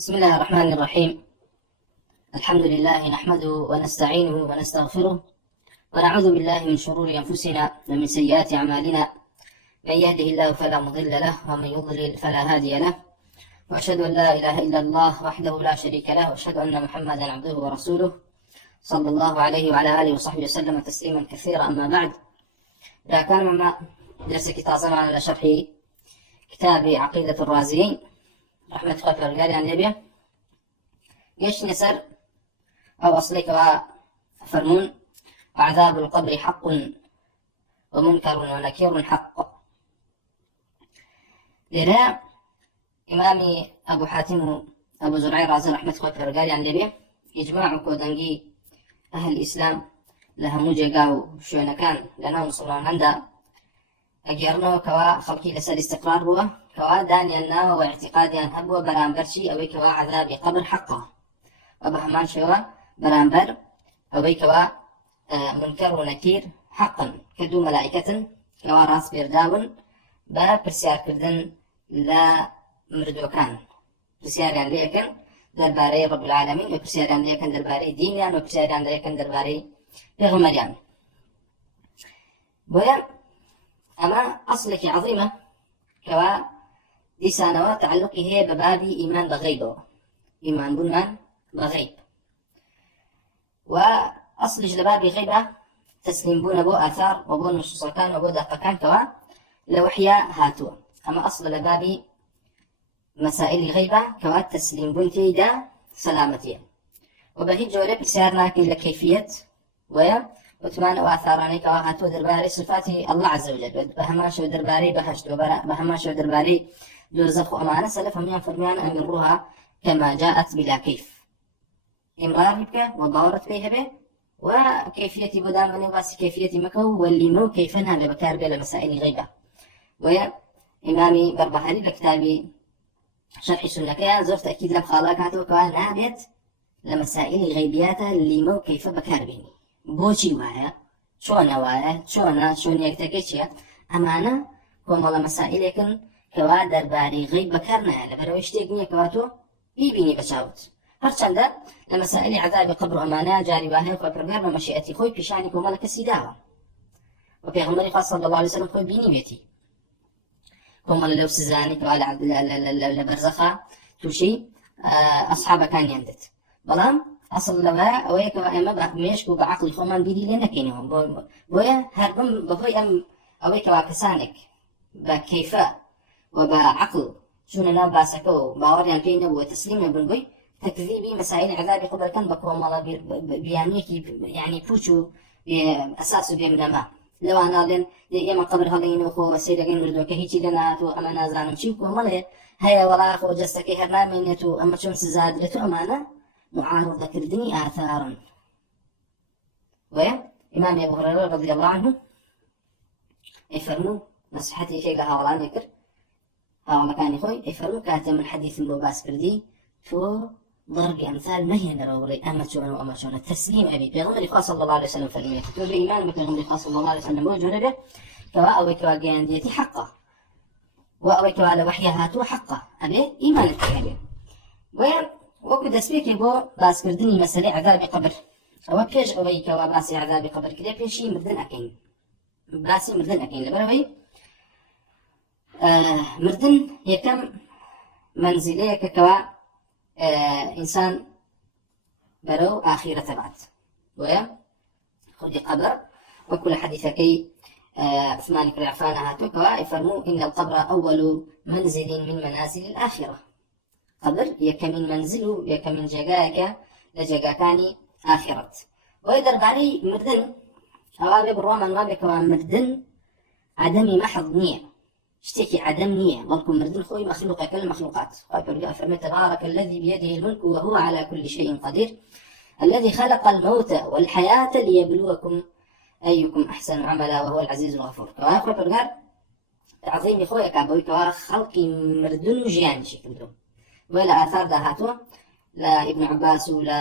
بسم الله الرحمن الرحيم. الحمد لله نحمده ونستعينه ونستغفره ونعوذ بالله من شرور أنفسنا ومن سيئات أعمالنا، من يهده الله فلا مضل له ومن يضلل فلا هادي له، وأشهد أن لا إله إلا الله وحده لا شريك له، وأشهد أن محمدا عبده ورسوله صلى الله عليه وعلى آله وصحبه وسلم تسليما كثيرا. أما بعد، إذا كان مما درس كتاب على شرح كتاب عقيدة الرازيين رحمة خفر القاري عن ليبيا يش نسر أو أصليك وفرمون: وعذاب القبر حق ومنكر ونكير حق. لذا إمامي أبو حاتم أبو زرعي رازي رحمة خفر القاري عن ليبيا إجماع كودنجي أهل الإسلام لها موجة شوية كان لنا مصران عندها أجرنا كوا خلقي لسر استقرار بوا كوا دانينا واعتقادي أن هبوا برامبرشي أو كوا عذاب قبر حقه وبهمان شوا برامبر أو كوا منكر ونكير حقا كدو ملائكة كوا راس بيرداون برسيار كردن لا مردوكان برسيار يعني ليكن درباري رب العالمين، وبرسيار يعني ليكن درباري دينيان، وبرسيار يعني ليكن درباري بغمريان. بويا أما أصلك عظيمة كوا لسانوا تعلقه هي ببابي إيمان بغيبه، إيمان بنان بغيب، وأصلك لبابي غيبة تسليم بون أبو آثار وبو نصوص كان وبو دقة كان كوا لوحيا هاتوا. أما أصل لبابي مسائل غيبة كوا تسليم بون تيدا سلامتي، وبهي جولة بسيارنا كل كيفية وثمان وآثاراني كوا هاتوا درباري صفات الله عز وجل، بهماش ودرباري بهشت وبهماش ودرباري دوزخ وأمانة سلفهم ينفرمان أمروها كما جاءت بلا كيف، إمرار بك وضورت بيها به، وكيفية بدان من واسي كيفية مكو واللي مو كيفنها ببكار بلا مسائل غيبة. ويا إمامي بربهاري لكتابي شرح سنة زرت أكيد لبخالاك هاتوا كوا نابت لمسائل غيبياتها اللي مو كيف بكار بيني بۆچی وایە، چۆنە وایە، چۆن یەکتەکەیە. ئەمانە کۆمەڵە مەسائلێکن کەوا دەربارەی غەیب بەکار نایە، لەبەرەوەی شتێک نییە کەوا تۆ بیبینی بە چاوت. هەرچەندە لە مەسائلی عەذابی قەبر و ئەمانە جاری وایە کە پەروەردگار بە مەشیئەتی خۆی پیشانی کۆمەڵە کەسی داوە، و پێغەمبەری خوا صلی الله علیه وسلم خۆی بینیوێتی کۆمەڵە لەو سزانی کەوا لە بەرزەخا تووشی ئەسحابەکانیان دێت. بەڵام أصل لما أويك وأما بمشك وبعقل خومن بدي لنا كينهم بويا هربم بهوي أم أويك وكسانك بكيفة وبعقل شو ننا باسكو باوريان بينه وتسليم بنبوي تكذيبي مسائل عذاب قبل كان بكون مالا بيانيك يعني بوشو أساسه بيمنا لو أنا لين يوم قبر هذين وخو وسيلة جين بردو كهيجي لنا تو أما نازلنا نشوف وماله هيا ولا خو جستك هرنا من تو أما شو سزاد لتو أمانة معارضة كردني آثارا. وإمام أبو هريرة رضي الله عنه يفرمو نصيحتي شيء هاولان يكر هاولا كان يخوي يفرمو كاتم من حديث مباس كردي تو ضرب أمثال ما هي نروري أما شون التسليم أبي بيغمر الخاص صلى الله عليه وسلم فرمي تو بإيمان بيغمر الخاص صلى الله عليه وسلم موجود به كوا أو كوا جانديتي حقه وأو كوا على وحيهاتو حقه أبي إيمان أبي وەکو دەستپێکی بۆ باسکردنی مەسەلەی عەذابی قەبر. ئەوە پێش ئەوەی کەوا باسی عەذابی قەبر کرێ پێشی مردن ئەکەین، باسی مردن ئەکەین، لەبەرەوەی مردن یەکەم مەنزیلەیەکە کەوا ئینسان بەرەو ئاخیرەتە بات. وەیە خودی قەبر وەکو لە حەدیثەکەی عوثمان کوڕی عەفان هاتووە کەوا ئەیفەرموو إن القبر أول منزل من منازل الآخرة. قبر يكمن منزله يكمن جاكاك لجاكاني آخرت. ويدر باري مردن أوابي بالرومان وابي كوان مردن عدمي محض نية، اشتكي عدم نية، ولكم مردن خوي مخلوق كالمخلوقات. فمن تبارك الذي بيده الملك وهو على كل شيء قدير الذي خلق الموت والحياة ليبلوكم أيكم أحسن عملا وهو العزيز الغفور. كوان فرقار تعظيم خويا كابوي كوا خلقي مردن وجيان شكلهم. ولا آثار دهاتوا لا ابن عباس ولا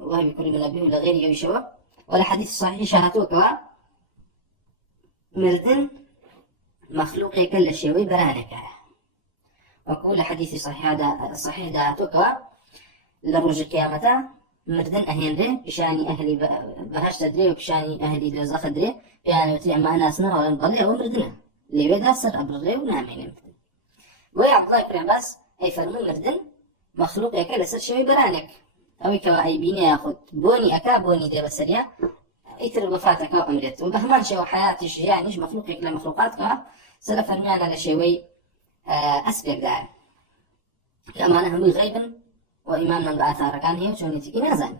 وهب كل من أبيه ولا غيره يشوا ولا حديث صحيح شهاتوا كوا مردن مخلوق كل شيء برانك وكل حديث صحيح دا توكوا لروج القيامة مردن أهين بشاني أهلي بهاش تدري وبشاني أهلي دوزخ دري يعني وتري ما أنا أسمع ولا نضلي أو مردنا اللي بدا سر أبرر ونامين ويا عبد الله بن عباس أي فرمون مردن مخلوق يكل سر شوي برانك أو كوا أي بيني ياخد بوني أكا بوني دي بسريا يتر وفاتك وأمرت وبهمان شو حياتي يعني مخلوق يكل مخلوقاتك سر فرميانا لشوي أسبق دار كما نهم غيبا وإيمان من بآثار كان هي وشون يتكي نازل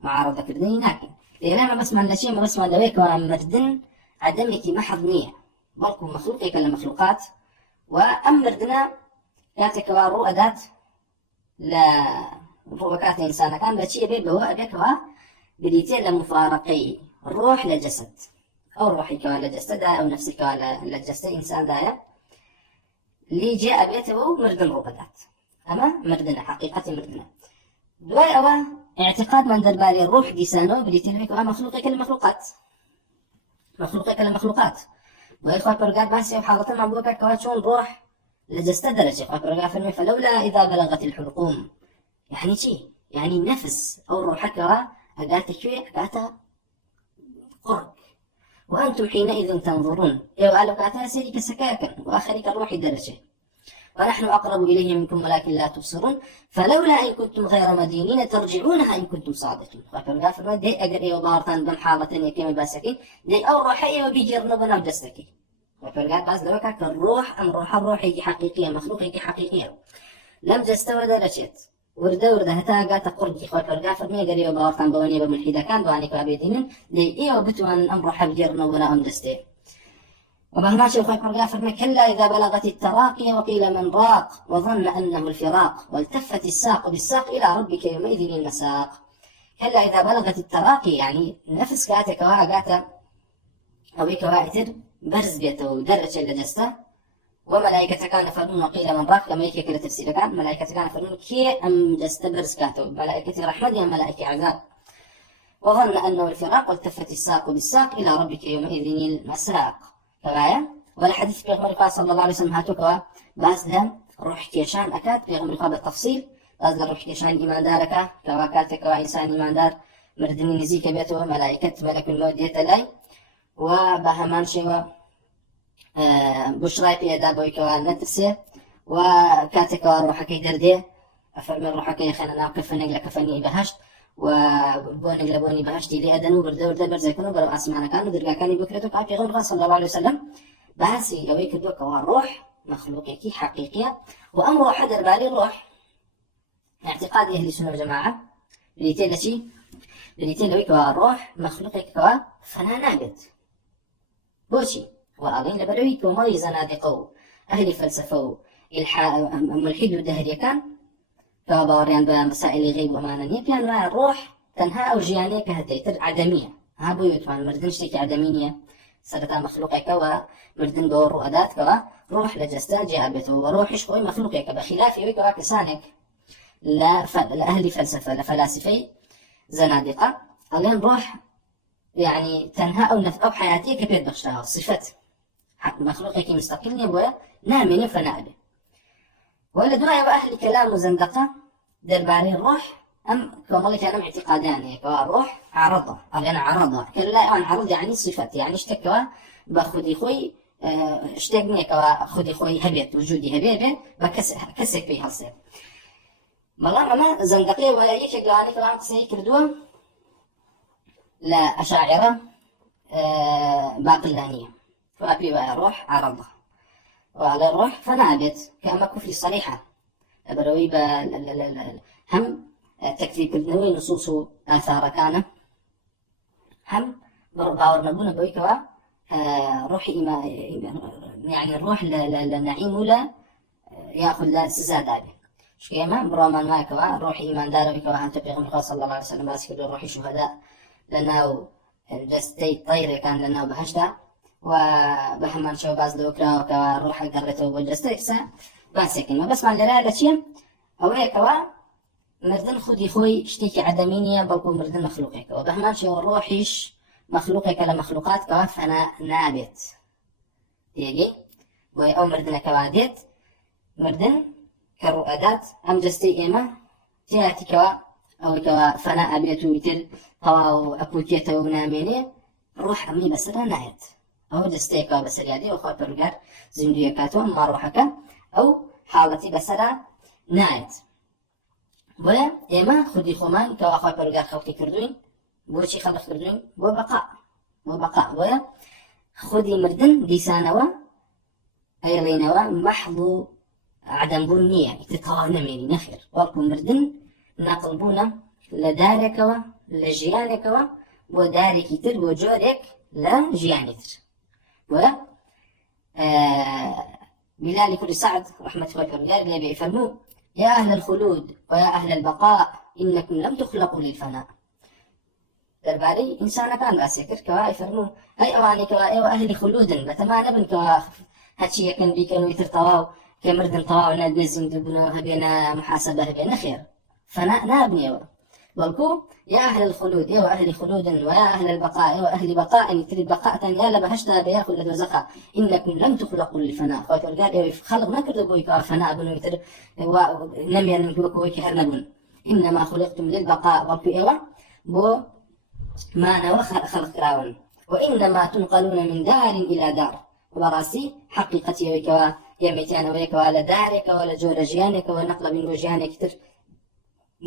معارضة كردني لكن لأنما بس ما لشيء ما بس ما دويك ومردن عدمتي محض نية بلكو مخلوق يكل مخلوقات وأمردنا ياتك ورؤدات لا رؤكات إنسان كان بشيء بيبه أبيكوا بديتين لمفارقي الروح للجسد أو روحك ولا جسد أو نفسك ولا للجسد إنسان دايا اللي جاء بيته مردن رؤدات أما مردنا حقيقة مردنا دواي أوا اعتقاد من درباري الروح ديسانو بديتين بيكوا مخلوق يكل المخلوقات وإخوة برقات باسي وحالة المعبوكة كواتشون روح لجسد درجة إخوة برقات فرمي فلولا إذا بلغت الحلقوم يعني شيء يعني نفس أو روحك أقاتا شوي أقاتا قرب وأنتم حينئذ تنظرون قالوا أقاتا سيرك سكاكا وآخرك الروح درجة ونحن أقرب إليه منكم ولكن لا تبصرون فلولا إن كنتم غير مدينين ترجعونها إن كنتم صادقين فقال فرما دي أقر إيو بارتان بم حالة يكيم باسكين دي أو روحي وبيجرنا بنا بجسدكي فقال باز دوكا الروح أم الروحي حقيقية مخلوقي حقيقية لم جستورد رشيت ورده هتا قاتا قرجي فقال فرما أقر إيو بارتان بواني بملحيدة كان دواني كابيدين دي إيو بتوان أم روح بجرنا بنا أم جستي وبهما شيخ قال فرما كلا إذا بلغت التراقي وقيل من راق وظن أنه الفراق والتفت الساق بالساق إلى ربك يومئذ المساق كلا إذا بلغت التراقي يعني نفس كاتا كواغاتا أو كوائتر برز بيته ودرجة لجسته وملائكة كان فرمون وقيل من راق لما يكي كلا تفسير كان ملائكة كان فرمون كي أم جسته برز كاتو ملائكة رحمة يا ملائكة عذاب وظن أنه الفراق والتفت الساق بالساق إلى ربك يومئذ المساق كغاية ولا حديث بيغمر صلى الله عليه وسلم هاتوكوا باز لهم روح كيشان أكاد بيغمر بالتفصيل باز لهم روح كيشان إيمان دارك كواكاتك وإنسان إيمان دار مردني نزيك بيته ملائكة ملك الموت ديتلاي وبهمان شوا بشراي بيدا بويكوا نترسي وكاتك وروحك يدردي أفرمي روحك يخينا كفنك لكفني بهشت وبوني لبوني بهشتي لي أدنو برده برزي كنو برو أسمعنا كانوا درقا كاني بكرتو كعبي غنغا صلى الله عليه وسلم بحسي يويك دوكا والروح مخلوقيكي حقيقية وأمر حدر بالي الروح اعتقاد أهل السنة والجماعة ليتين لشي ليتين لويك والروح مخلوقيك كوا فلا نابت بوشي وأغين لبرويك ومري زنادقو أهل فلسفو ملحد دهري كان فباريان بمسائل غيب ومانانية كان الروح تنها أو جيانية كهتيتر عدمية ها بيوت وان مردن شتيك عدمينية سرطان مخلوقك ومردن دور رؤدات كوا روح لجستا جابته وروحش خوي مخلوقك بخلاف يويك وكسانك لأهل فلسفة لفلاسفي زنادقة ألين روح يعني تنها أو حياتية كبير بخشتها صفة حق مخلوقك مستقل يبويا نامين فنائبه ولا دواء أهل كلام زندقة درباري الروح أم كما لك أنا اعتقادان هيك الروح عرضة أنا عرضة كلا أنا عرض يعني صفات يعني اشتكوا بأخذي خوي اشتكني كوا أخذي خوي هبيت وجودي هبيت بكسك في هالصيف والله ما زندقية ولا يشكل عليك وعم تسوي كردوه لا أشاعرة باقلانية فأبي روح عرضة وعلى الروح فنابت كما كفر صريحة بروي هم تكذيب النووي نصوص آثار كان هم باور نبونا بويكوا روح يعني الروح للنعيم ولا يأخذ لا سزاد به شكيما برومان ماكوا روح إيمان دار بكوا هاتو بيغمر صلى الله عليه وسلم باسك الروح شهداء لأنه جستي طير كان لأنه بهشتا وبهمان شو باز دوكرا وكوا روح قرته وجستيسا باسكين ما بس ما جرى لشيء أوه كوا مردن خدي خوي اشتكي عدمينيا بلكو مردن مخلوقك وبهمان شو روحيش مخلوقك لمخلوقات كوا فأنا نابت يجي أو مردن كواديت مردن كرؤادات أم جستي إما تياتي كوا أو كوا فناء بيتو مثل طواو أبوكيتا وناميني روح أمي بسرا نايت أو جستي كوا بسرا دي وخوي برقار زندوية كاتو ما روحك أو حالتي بسرا نايت بۆیە ئێمە خودی خۆمان کەوا خۆی پەروەردگار خەڵقی کردوین بۆچی خەڵق کردوین بۆ بەقا بۆیە خودی مردن دیسانەوە ئەیڵێنەوە مەحض و عەدەمبوون نییە ئیتر تەواو نەمێنی نەخێر بەڵکو مردن نەقڵبوونە لە دارێکەوە لە ژیانێکەوە بۆ دارێکی تر بۆ جۆرێک لە ژیانی تر بۆیە بلال كل سعد رحمة الله پەروەردگار لێ فەرموو يا أهل الخلود ويا أهل البقاء إنكم لم تخلقوا للفناء درباري إنسان كان باسكر كوا يفرمو أي أواني كوا أي أهل خلود بتما نبن كوا هاتشي كان بيكنوا يترطواو كمردن طواو ناد نزن دبنو هبينا محاسبة هبينا خير فناء نابني والكو يا أهل الخلود يا أهل خلود ويا أهل البقاء يا أهل بقاء تريد بقاء يا لبهشتها بياخذ لدوزخا إنكم لم تخلقوا للفناء فقال قال خلق ما كردوا بويك فناء بنو يتر ونم ينمكوا بويك هرنبون إنما خلقتم للبقاء والكو إيوه بو ما نوى خلق راون وإنما تنقلون من دار إلى دار وراسي حقيقتي ويكوا يميتان ويكوا لدارك ولا جورجيانك ونقل من رجيانك تر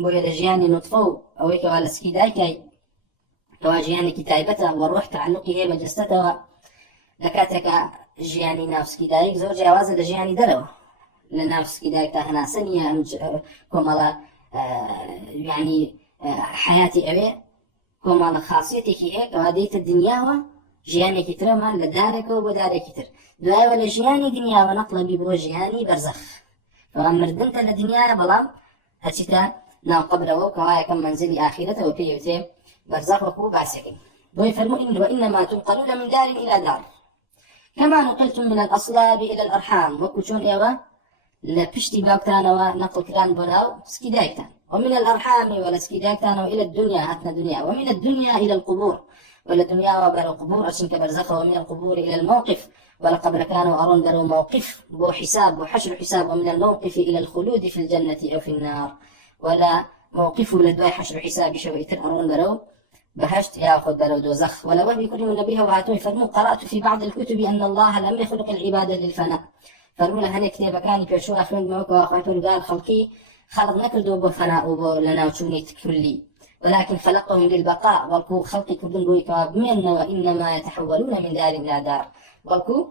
بۆیە لە ژیانی نوتفە و ئەوەی کەوا لە سکی دایکای کەوا ژیانێکی تایبەتە و ڕۆح تەعەلوقی هەیە بە جەستەتەوە لە کاتێکە ژیانی ناوسکی دایک زۆر جیاوازە لە ژیانی دەرەوە لە ناوسکی دایک تا هەناسە نییە ئەم کۆمەڵە یعنی حیاتی ئەوێ کۆمەڵە خاصیەتێکی هەیە کەوا دەیتە دنیاوە ژیانێکی ترەمان لە دارێکەوە بۆ دارێکی تر دوایەوە لە ژیانی دنیاوە نەقڵەبی بۆ ژیانی بەرزەخ کەوا مردنتە لە دنیاە بەڵام هەچیتە ناو قبره وكوايا كم منزل آخرته وبيوتي برزخ وكو باسكين ويفرموا إن وإنما تنقلون من دار إلى دار كما نقلتم من الأصلاب إلى الأرحام وكوشون إيوه لبشتي باوكتانا ونقل كران بناو سكيدايكتان ومن الأرحام ولا سكيدايكتانا إلى الدنيا هاتنا دنيا ومن الدنيا إلى القبور ولا الدنيا وبر القبور أشنك برزخ ومن القبور إلى الموقف ولا قبر كانوا أرون برو موقف بو حساب وحشر حساب ومن الموقف إلى الخلود في الجنة أو في النار ولا موقفه لدواي حشر حسابي شويتر أرون برو بهشت ياخذ برو دوزخ ولا وهي كل من نبيها وهاتوي فرمو قرأت في بعض الكتب أن الله لم يخلق العبادة للفناء فرمو لهني كتابة كان بيشو أخوان موك وأخوان قال خلقي خلق نكردو بفناء وبلنا وشوني تكلي ولكن خلقهم للبقاء والكو خلقي كردون بويكا بمن وإنما يتحولون من دار إلى دار والكو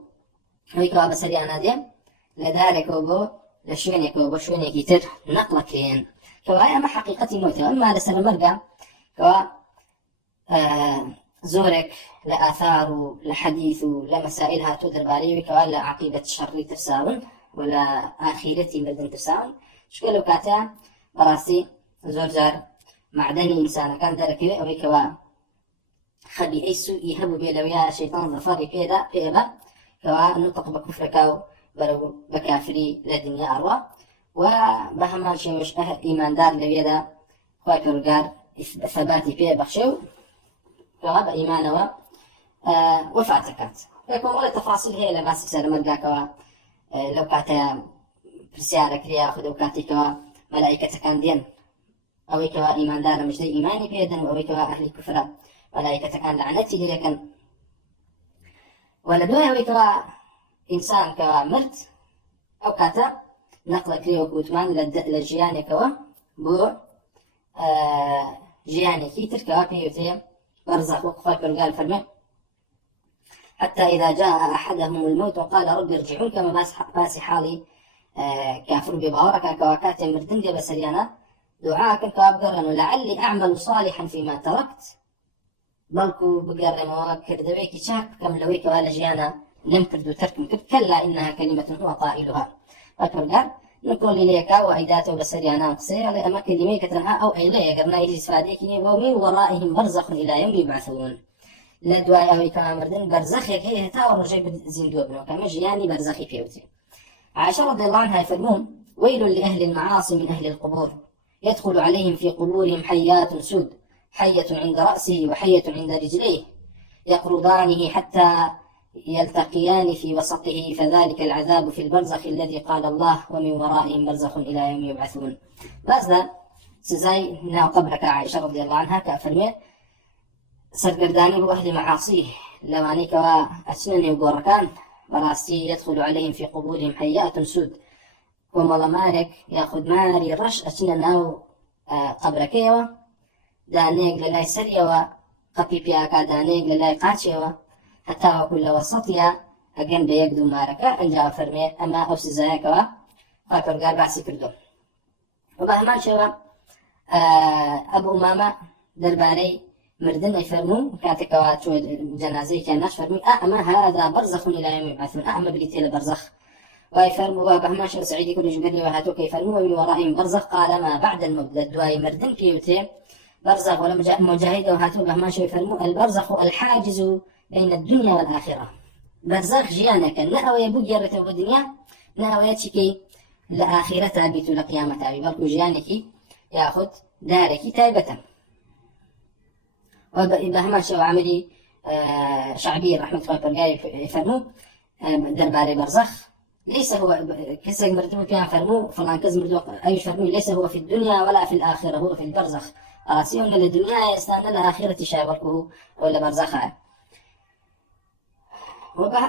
ويكا بسريانا دي لدارك وبو لشوينك وبو شوينك يتر نقلكين كوايا ما حقيقتي موتة أما لسنة مرقى كوا زورك لآثار لحديث لمسائلها تدر باريوي كوا لعقيدة الشر ترساون ولا آخرتي مردن ترساون شكلو كاتا براسي زور جار معدني إنسان كان دركي أو كوا خبي أي سوء يهبو بيلويا شيطان ظفاري كيدا كيبا كوا نطق بكفركاو برو بكافري لدنيا أروى وبهمان شيوش إيمان دار لبيدا خواه كرقار ثباتي فيه بخشو فغاب إيمانه وفاتكات فيكون ولا تفاصيل هي لباس سر مرقاكوا لو كاتا برسيارة كريا خذوا كاتيكوا ملائكة كان دين أو كوا إيمان دار مش دي إيماني بيدا أو كوا أهل الكفر ملائكة كان لعنتي لكن ولدوها أو كوا إنسان كوا مرت أو كاتا نقل كريو كوتمان لجياني كوا بو جياني كيتر كوا بيوتي برزخ وقفا قال فرمي حتى إذا جاء أحدهم الموت وقال رب ارجعون كما باس حالي كافر بباورك كواكات مردن جب سريانا دعاءك كابقرن لعلي أعمل صالحا فيما تركت بلكو بقرن وكر دويك شاك كم لويك والجيانا لم كردو تركم كلا إنها كلمة هو قائلها فقال نقول ليك وعيداته بسريانا قصير لأما كلمة كتنها أو أي لا قرنا يجلس فاديكني ومن ورائهم برزخ إلى يوم يبعثون لدواء أو كما مردن برزخي هي تا ورجع زندوب بنو كما جياني برزخي فيوتي عائشة رضي الله عنها يفرمون ويل لأهل المعاصي من أهل القبور يدخل عليهم في قبورهم حيات سود حية عند رأسه وحية عند رجليه يقرضانه حتى يلتقيان في وسطه فذلك العذاب في البرزخ الذي قال الله ومن ورائهم برزخ إلى يوم يبعثون. بازدا سزاي ناو قبرك عائشة رضي الله عنها كأفرمي سرقرداني بأهل معاصيه لوانيك وأسنني وقوركان براستي يدخل عليهم في قبورهم حيات سود وملمارك ياخذ ماري رش أسنناو قبركيوا دانيك للاي سريوا قبيبيا كادانيك للاي قاتشيوا حتى وكل وسطيا أجن بيقدو ماركا أن جاء فرمي أما أو سزايكوا فاكر باسي كردو وبهمان شوا أبو أمامة درباري مردن يفرمون كاتكوا جنازي كان ناش فرمي أما هذا برزخ إلى يوم يبعثون أما بريتيل برزخ ويفرموا بهمان شوا سعيدي كل جبري وهاتوك يفرموا ومن ورائهم برزخ قال ما بعد الموت للدواي مردن كيوتي برزخ ولا مجاهد وهاتوك بهمان شوا يفرموا البرزخ الحاجز بين الدنيا والآخرة. برزخ جيانك نأوي بجرة الدنيا نأوي تشكي لآخرة بيتو لقيامة بلكو جيانك ياخذ دارك تايبة. وبهما شو عملي شعبي رحمة الله برقاي يفرمو درباري برزخ ليس هو كسر مرتبو كان فرمو فلان كز مرتبو أي فرمو ليس هو في الدنيا ولا في الآخرة هو في البرزخ. راسيون للدنيا يستان للآخرة شابكه ولا برزخها.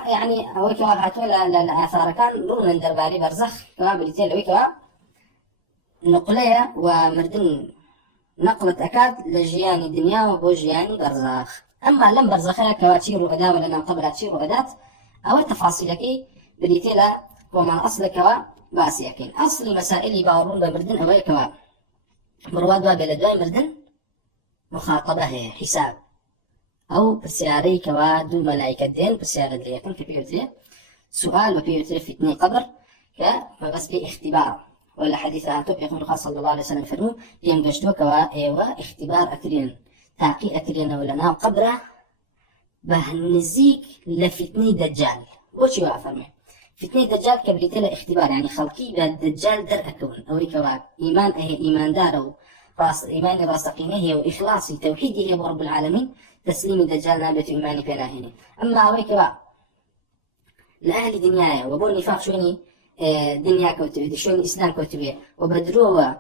يعني هو كوا هاتوا للآثار كان رون درباري برزخ كوا بريتين لوي كوا نقلية ومردن نقلة أكاد لجياني الدنيا وبوجياني برزخ. أما لم برزخها كوا تشيروا أداة ولنا قبل تشيروا أداة أو تفاصيلك بريتين ومن أصل كوا باسيكين أصل مسائل باورون بمردن أوي كوا برواد بلدواي مردن مخاطبة حساب أو بسياري كوا دو ملايكة دين بسيارة ليكن كبيوتري سؤال وبيوتري في اتنين قبر كما بس باختبار ولا حديثة توب يقول صلى الله عليه وسلم فرمو ينقشتو كوا ايوا اختبار أكرين تاقي أكرين ولنا قبره بهنزيك لفتني دجال وشي وافرمي فتني دجال كبريتلا اختبار يعني خلقي بالدجال در أكون أو كوا إيمان إيمان دارو راس إيمان راسقينه وإخلاصي توحيده برب العالمين تسليم دجال نابت إيماني بلاهني. أما أويك بقى لأهل دنياي وبون نفاق شوني دنيا كوتبي شوني إسلام كوتبي وبدروا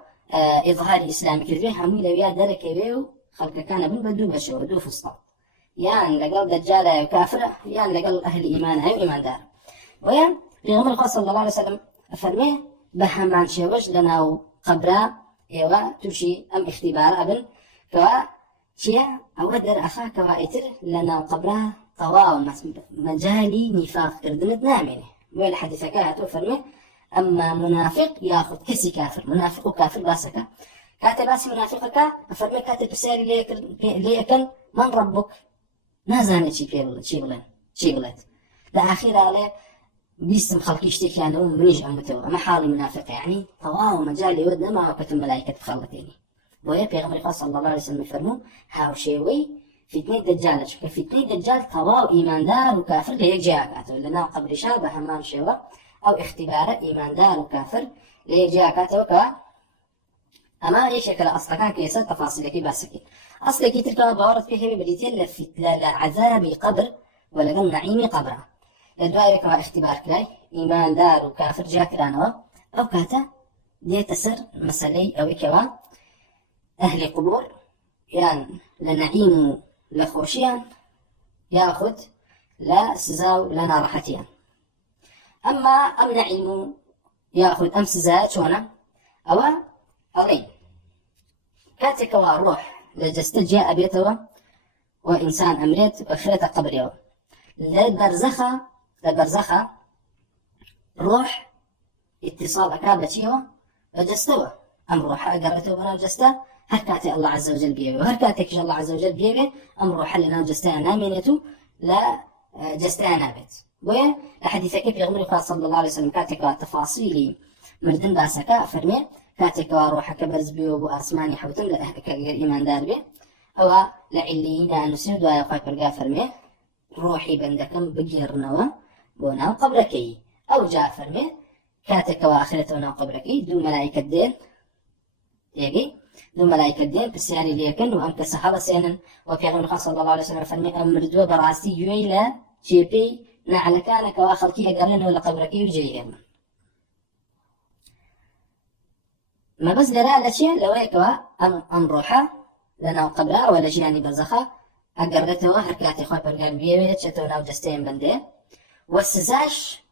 إظهار الإسلام كذبه همي لو يا درك يبيو خلق كان بدو بشو بدو فسطاط يان لقل دجال وكافرة يان لقل أهل إيمان هاي إيمان دار ويان بيغمر الله صلى الله عليه وسلم أفرميه بهمان شوش لنا قبرا إيوا تمشي أم اختبار أبن كوا شيا أودر أخاك وائتر لنا قبرها طواو مجالي نفاق كردمت نامنه ويل حديث كاتو فرمي أما منافق ياخذ كسي كافر منافق وكافر باسكا كاتب باسي منافقك فرمي كاتب بسالي ليكن من ربك ما زانت شي بلت لآخر عليه بيسم خلقي اشتكي يعني منيج أمتو أما حالي منافق يعني طواو مجالي ودنا ما وكتم ملايكة بخلتيني ويا بيغمر صلى الله عليه وسلم يفرمو هاو شيوي فتني دجال شوف فتني دجال طواو إيمان دار وكافر ليك جاكاتو لنا قبل شابه همان شوا أو اختبار إيمان دار وكافر ليك جاكاتو كوا أما أي شكل أصلا كان كيسا تفاصيلك باسكي أصلك تلك بورت فيه بديتين لعذاب قبر ولقل نعيم قبره لدوائرك اختبار كلاي إيمان دار وكافر جاكرانو أو كاتا ديت سر مسألي أو إكوا أهل قبور يعني لنعيم لخوشيان ياخذ لا سزاو لنا راحتيان أما أم نعيم ياخذ أم سزاء شونا أو أغين كاتك وروح لجست جاء بيتوا وإنسان أمريت وخيرت قبريو لبرزخة روح اتصال أكابتيو وجستوا أم روح أقرته ولا جسته هركاتي الله عز وجل بيبي وهركاتك الله عز وجل بيبي أم روح لنا جستانا مينتو لا جستانا بيت ويا الحديث كيف يغمر صلى الله عليه وسلم كاتك تفاصيلي مردن باسكا فرمي كاتك روحك برزبي وبو أسماني حوتن لأهلك إيمان داربي أو لعلينا نسيد ويقاك برقا فرمي روحي بندكم بجيرنوا بونا قبركي أو جاء فرمي كاتك وآخرتنا قبركي دو ملائكة دين يجي دو ملائكة دين بسياري ليكن وأنك صحابة سينا وفي غير صلى الله عليه وسلم فرمي أمردوا براسي يويلا جيبي نعل كانك وآخركي أقرنه لقبرك يجي ما بس لرا الأشياء لو هيك أم روحه لنا قبره ولا جياني برزخه أقرته هركاتي خوي برقال بيوي تشتونا وجستين بندي والسزاش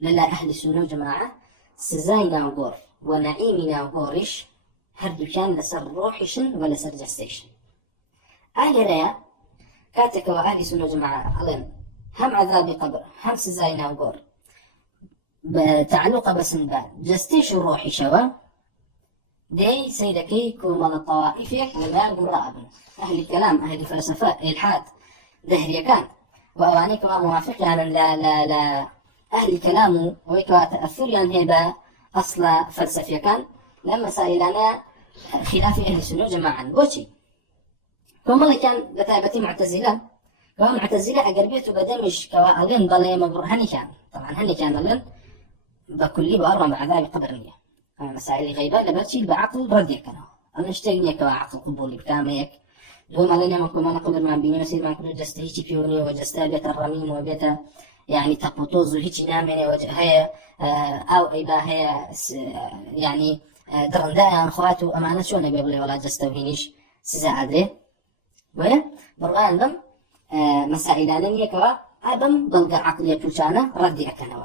للا أهل السنة جماعة سزاينا وقور ونعيمنا وقورش هردو كان لسر روحشن ولا سر جستيشن أهل ريا كاتك وأهل السنة جماعة ألين هم عذاب قبر هم سزاينا وقور بتعلق بس جستيش الروحي شوا دي سيدكي كومال الطوائفية وما قمراء أهل الكلام أهل الفلسفة إلحاد دهرية كان وأوانيك موافق يعني لا أهل الكلام ويكوا تأثر يعني هيبا أصل فلسفية كان لما سائلنا خلاف أهل السنة جماعا بوشي كومال كان بتابتي معتزلة ومعتزلة أقربيته بدمش كوالين بلا مبر هني كان طبعا هني كان لن بكل بأرى عذاب قبرنية مسائل غيبة لبرشي بعقل ردي كانوا أنا اشتغني كعقل قبولي بكاميك دوم علينا من كمان قبل ما بيني مسير ما كنت جست هيك بيوني وجست بيت الرميم وبيت يعني تقطوز وهيك نامني وجهها أو إذا هي يعني درنداء أخواته أمانة شو نبي بقولي ولا جست وهينيش سزا أدري ويا برغان بم مسائل أنا كوا أبم بلقى عقلية بوشانة ردي كانوا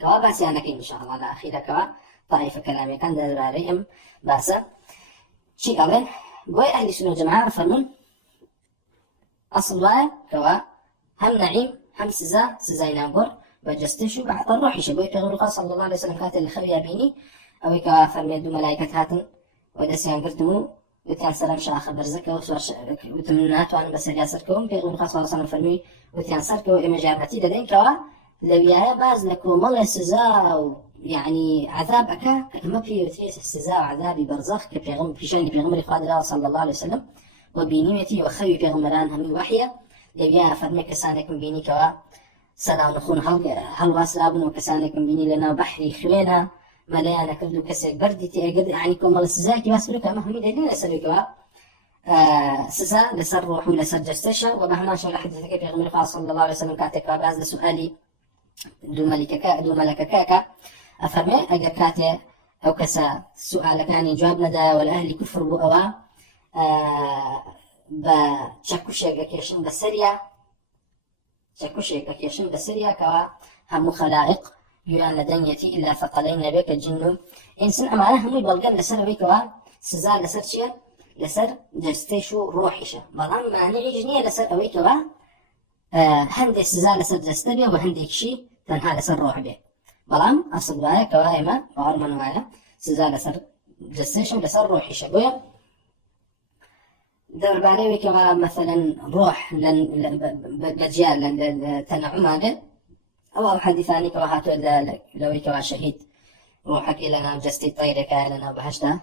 كوا بس يعني إن شاء الله على أخيرا كوا طائفة كلامي كان دراريهم بس شيء قبل بوي أهل السنة والجماعة فرمون أصل واي كوا هم نعيم هم سزاينا نقر وجستشو بعد الروح يشبوي كغير صلى الله عليه وسلم كاتل الخوي بيني أو كوا فرميدو ملائكة هاتن ودسيان قرتمو وتيان سلام شاخ برزك وتمنات وأنا بس ياسركم كغير صلى الله عليه وسلم فرمي وتيان سركو إما جابتي لدين كوا لو يا باز لكو ملا سزا يعني عذاب أكا كما في وثيس السزاء وعذاب برزخ كبيغم في شان بيغمر قادر صلى الله عليه وسلم وبينيمتي وخوي بيغمران هم وحيا لبيا فرمي كسانكم بيني كوا سلام نخون هل واسرابن وكسانكم بيني لنا بحري خوينا مليانا كردو كسر بردتي أقد يعني كم السزاء كي واسبرك مهمي دليل سلوك كوا سزاء لسر روح ولسر جستشا ومهما شاء الله حدثك بيغمر صلى الله عليه وسلم كاتك باز لسؤالي دو ملك كاكا أفرمي أجر كاتي أو كسا سؤال كان جواب ندا والأهل كفر بؤوا بشكوشي كيشن بسريا كوا هم خلائق يران لدنيتي إلا فقلين بك الجن إنسان أمانة هم يبلغن لسر بكوا سزا لسر شيا لسر جستيشو روحيشا بلان مانعي جنية لسر أويكوا هندي سزا لسر جستبيا وهندي كشي تنها لسر روح بيه بلان أصل بايا كواهما وعرمان وايا سزا لسر جستيشو لسر روحيشا بويا دور باريوي كوا مثلا روح بجيال تنعم هذا أو حديثاني كوا هاتو لو كوا شهيد روحك لنا جستي طيرك لنا بهشتا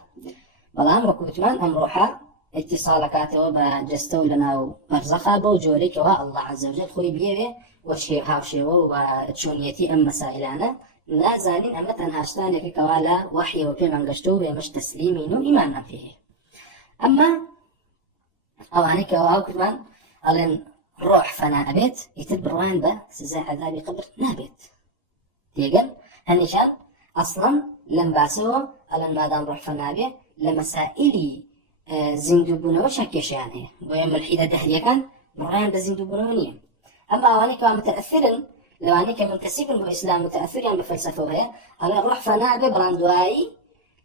بلان وكوتمان أم روحا اتصالكاته بجستو لنا برزخا بوجوري كوا الله عز وجل خوي بيوي وشي هاوشيو وتشونيتي أم مسائلانا نازانين أما تنهاشتانك كوالا وحي وبيمان قشتو ومش تسليمين إيمانا فيه أما أو أنا كواو كمان ألين روح فنا أبيت يتبر وين به سزاع عذابي قبر نابيت تيجن هنيشان أصلا لم باسوا ألين ما دام روح فنا أبيت لمسائلي زندوبنا وشكيش يعني ويوم الحيدة دهلية كان مرين بزندوبنا ونيا أما أنا كمان متأثرا لو أنا كمنتسب بالإسلام متأثرا بفلسفة وهي ألين روح فنا أبيت براندواي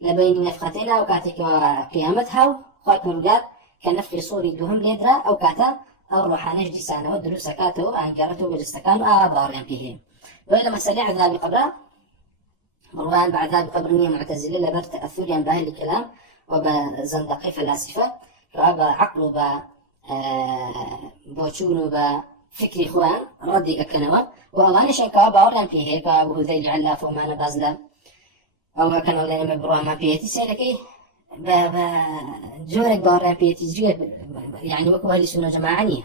لبين نفختنا وكاتك قيامتها خايف مرجات كان في صوري دوهم ليدرا أو كاتا أو روحانيش جسانه ودروس كاتو أنكرته وجستكان وآبارين فيهم وإلى مسألة عذاب قبره مروان بعذاب قبرنية معتزلة لبر تأثريا بأهل الكلام وبزندقي فلاسفة وأبا عقل بوشون وبفكري خوان ردي أكنوا وأغانيش أنكوا بارين فيه كأبو هذيل علاف ومانا بازلا أو كانوا لنا مبروها ما فيه تسألكي جورك بارين فيه تجري يعني وكو أهل السنة جماعانية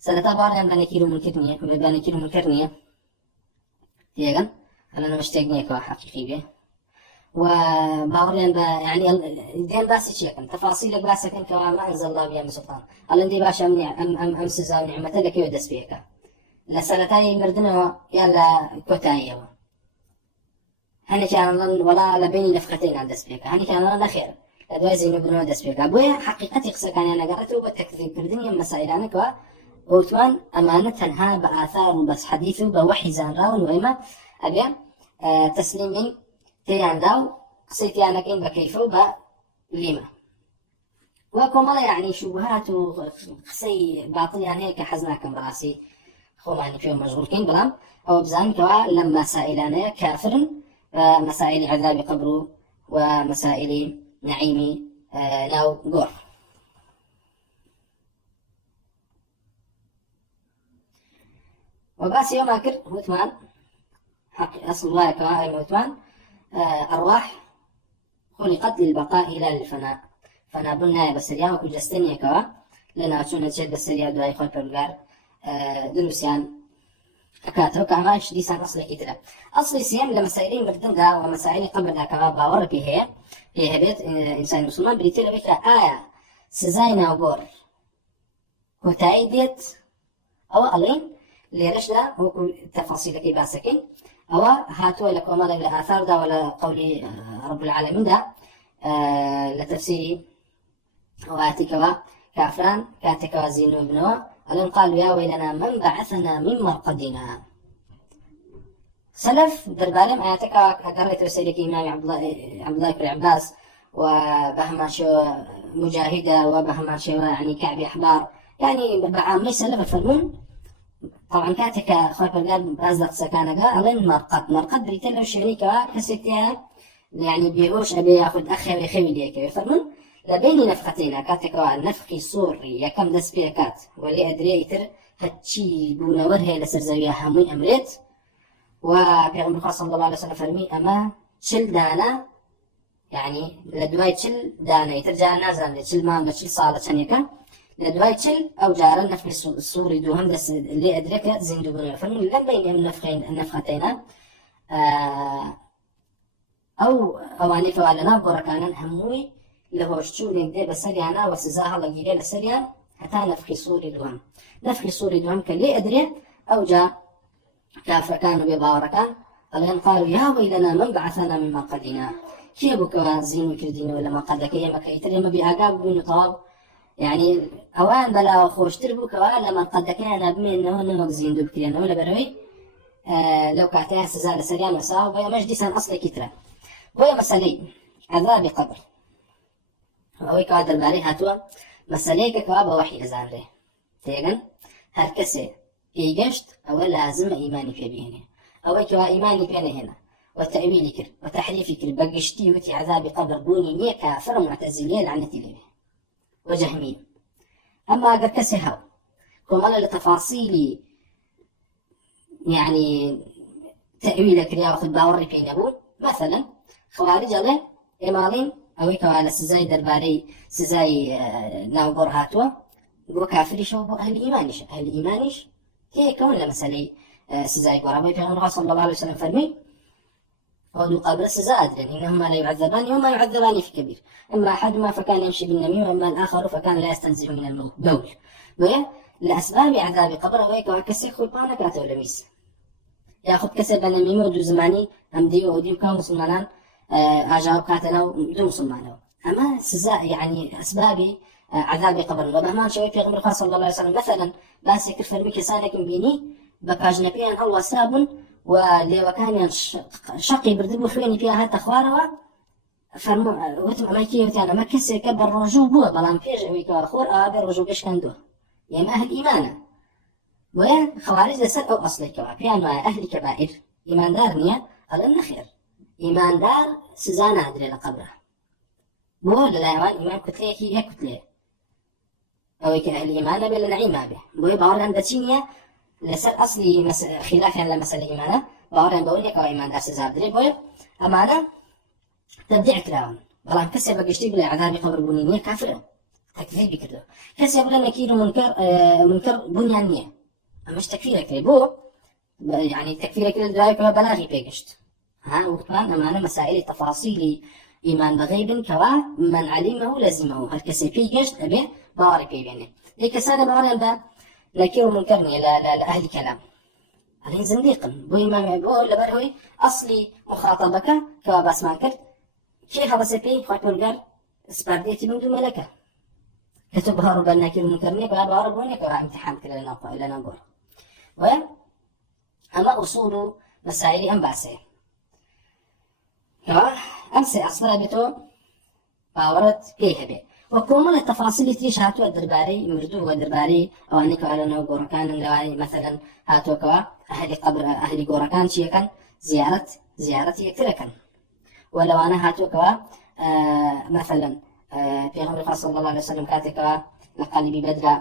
سنتا بارين بانكيلو منكرنية تيغن أنا مشتاقني كوا حقيقي به وباورين يعني دين باسي شيء تفاصيل باسا كوا ما أنزل الله بها من سلطان الله دي باشا أم سزا نعمة لك يودس فيك لسرتاي مردنه يلا كوتايو هني كان ولا لبيني نفختين عند سبيكا هني كان لا خير لدواء زينو بنو دسبيكا بويا حقيقتي قصة كان أنا قرأته بالتكذيب كردني مسائل أنا كوا وثمان أمانة بآثار بس حديثه بوحي زان راون وإما أبيا تسليمين تيان داو قصيتي أنا كين بكيفو بليمة وكملا يعني شبهات وقصي باطل يعني هيك حزناكم براسي خواني فيهم مشغول كين بلام أو بزان كوا لما مسائل كافر مسائل عذاب قبره ومسائل نعيمي ناو غور وباس يوم أكر هوتمان حق أصل الله كواهي هوتمان أرواح خلقت للبقاء إلى الفناء فنا بلنا بسريا وكل جستني كوا لنا أتشون تشد بسريا دواي خول برغار دروسيان أكاتو كعماش ديسان أصلي كتير أصلي سيام لمسائلين مردن دا ومسائل قبل دا كوا باور بيه هي بيت إنسان مسلمان بريتيلا بيكرا آية سزاينا وغور هوتاي ديت أو ألين ليرش دا هو كل تفاصيل كي باسكين أو هاتوا لكم هذا الآثار دا ولا قولي رب العالمين دا لتفسيري وآتي كوا كافران كاتكوا زينو ابنوا ألين قالوا يا ويلنا من بعثنا من مرقدنا سلف دربارم آياتك قرأت رسالة إمام عبد الله بن عباس وبهما شو مجاهدة وبهما شو يعني كعب أحبار يعني بعامي سلف الفرمون طبعا كاتك خوي برقاد بازدق سكانك ألين مرقد بريتلو الشريكة كسيتها يعني بيعوش أبي ياخد أخي ويخوي ليك يفرمون لبيني نفختين كاتك النفخي صوري يا كم دس بيكات ولي أدري يتر هتشي بونور هي لسرزوية همي أمريت وبيغمبر صلى الله عليه وسلم فرمي أما تشل دانا يعني لدواي تشل دانا يترجع نازل تشل ما تشل صالة شنيكا لدواي تشل أو جارا نفخ الصوري دوهم دس اللي أدرك زندو بونور فرمي لن بينهم النفختين أو أواني فوالنا بركانا هموي لهوشتو نقدر بسريانا وسزاها لقيلة لسريان حتى نفخي صوري دوهم نفخي صوري دوهم كاللي أدري أو جاء كافر كانوا بباركان ألين قالوا يا ويلنا من بعثنا من مرقدنا كي بك زينو كردين ولا مرقدك يا مكيتر ما بيعقاب بينو طواب يعني أوان بلا خوش تربوك ولا مرقدك أنا بمن إنه نمك زين دوب كريان ولا بروي لو كعتها سزال سريان وساو بيا مجدي سان أصل كترة بيا مسألة عذاب قبر أوي كواد الباري هاتوا مسألة كواب وحي أزان له تيجن هركسي إيجشت أو لازم إيماني في بينه أو كوا إيماني بينه هنا وتأويلي كر وتحريفي كر بقشتي وتي عذاب قبر بوني مية كافر معتزلين لعنتي ليه وجهمين أما أقر كسي هاو كمالا لتفاصيلي يعني تأويل كريا وخد باوري في نبول مثلا خوارج له إمالين أو كوا لسزاي درباري سزاي ناوبور هاتوا بو كافري شو بو أهل إيمانيش كي كون لمسألة سزاي قرابي في صلى الله عليه وسلم فرمي ودو قبل السزاء أدرين إنهما لا يعذبان وما يعذبان في كبير أما أحدهما فكان يمشي بالنميمة وأما الآخر فكان لا يستنزه من البول لأسباب عذاب قبره ويك وكسي خلقانا كاتو لميس ياخذ كسب النميمة ودو زماني أمدي وديو كان مسلمان أجاو كاتنا ودو مسلمانه أما سزاء يعني أسباب عذاب قبر وبهمان شوي في غمر صلى الله عليه وسلم مثلا بس يكفر بك سالك بيني بكاجنا بيان الله ساب ولي وكان شقي بردبو خويني فيها هات اخوارها فرمو وتم ما كيوتي انا ما كسي كبر رجو بو بلان فيج ويكار خور ابي رجو كش كندو يا ما اهل ايمانه وين خوارج لسر او اصلي كوا بيان اهل كبائر ايمان دار نيه قال خير ايمان دار سزانا ادري لقبره مو لا يوان ايمان كتليه هي كتليه أو الإيمان بالنعيم به بوي باورن دتشينيا لسر أصلي خلاف على مسألة إيمانه باورن بقول لك إيمان درس زابدري بوي أمانة تبديع كلاون بلان كسب بقشتي بلا عذاب قبر بنينية كافر تكذيب كده كسب بلا نكير منكر بنيانية مش تكفير كده بو يعني تكفير كده درايك بلاغي بيقشت ها وكمان أمانة مسائل تفاصيل إيمان بغيب كوا من علمه لزمه هالكسب بيقشت أبيه بارك بينه ليك سادة بارك الباب نكير منكرني لأهل كلام عليه زنديق بو إمام بو لبرهوي أصلي مخاطبك كوا باس ما كرت كي خلص بي خوات برجر سبارديتي من دون ملكة كتبها ربنا كيلو مكرني بابا ربنا كوا امتحان كلا لنا نقول أما أصول مسائل أنباسي كوا أمسي أصلا بتو باورت كيه به وكومل التفاصيل تيش هاتوا الدرباري مردو والدرباري أو أنك على نو جوركان لواني مثلا هاتوا كوا أهل قبر أهل جوركان شيء كان زيارة يكتركن ولو أنا هاتوا كوا مثلا في غمر صلى الله عليه وسلم كاتكوا لقلبي بدر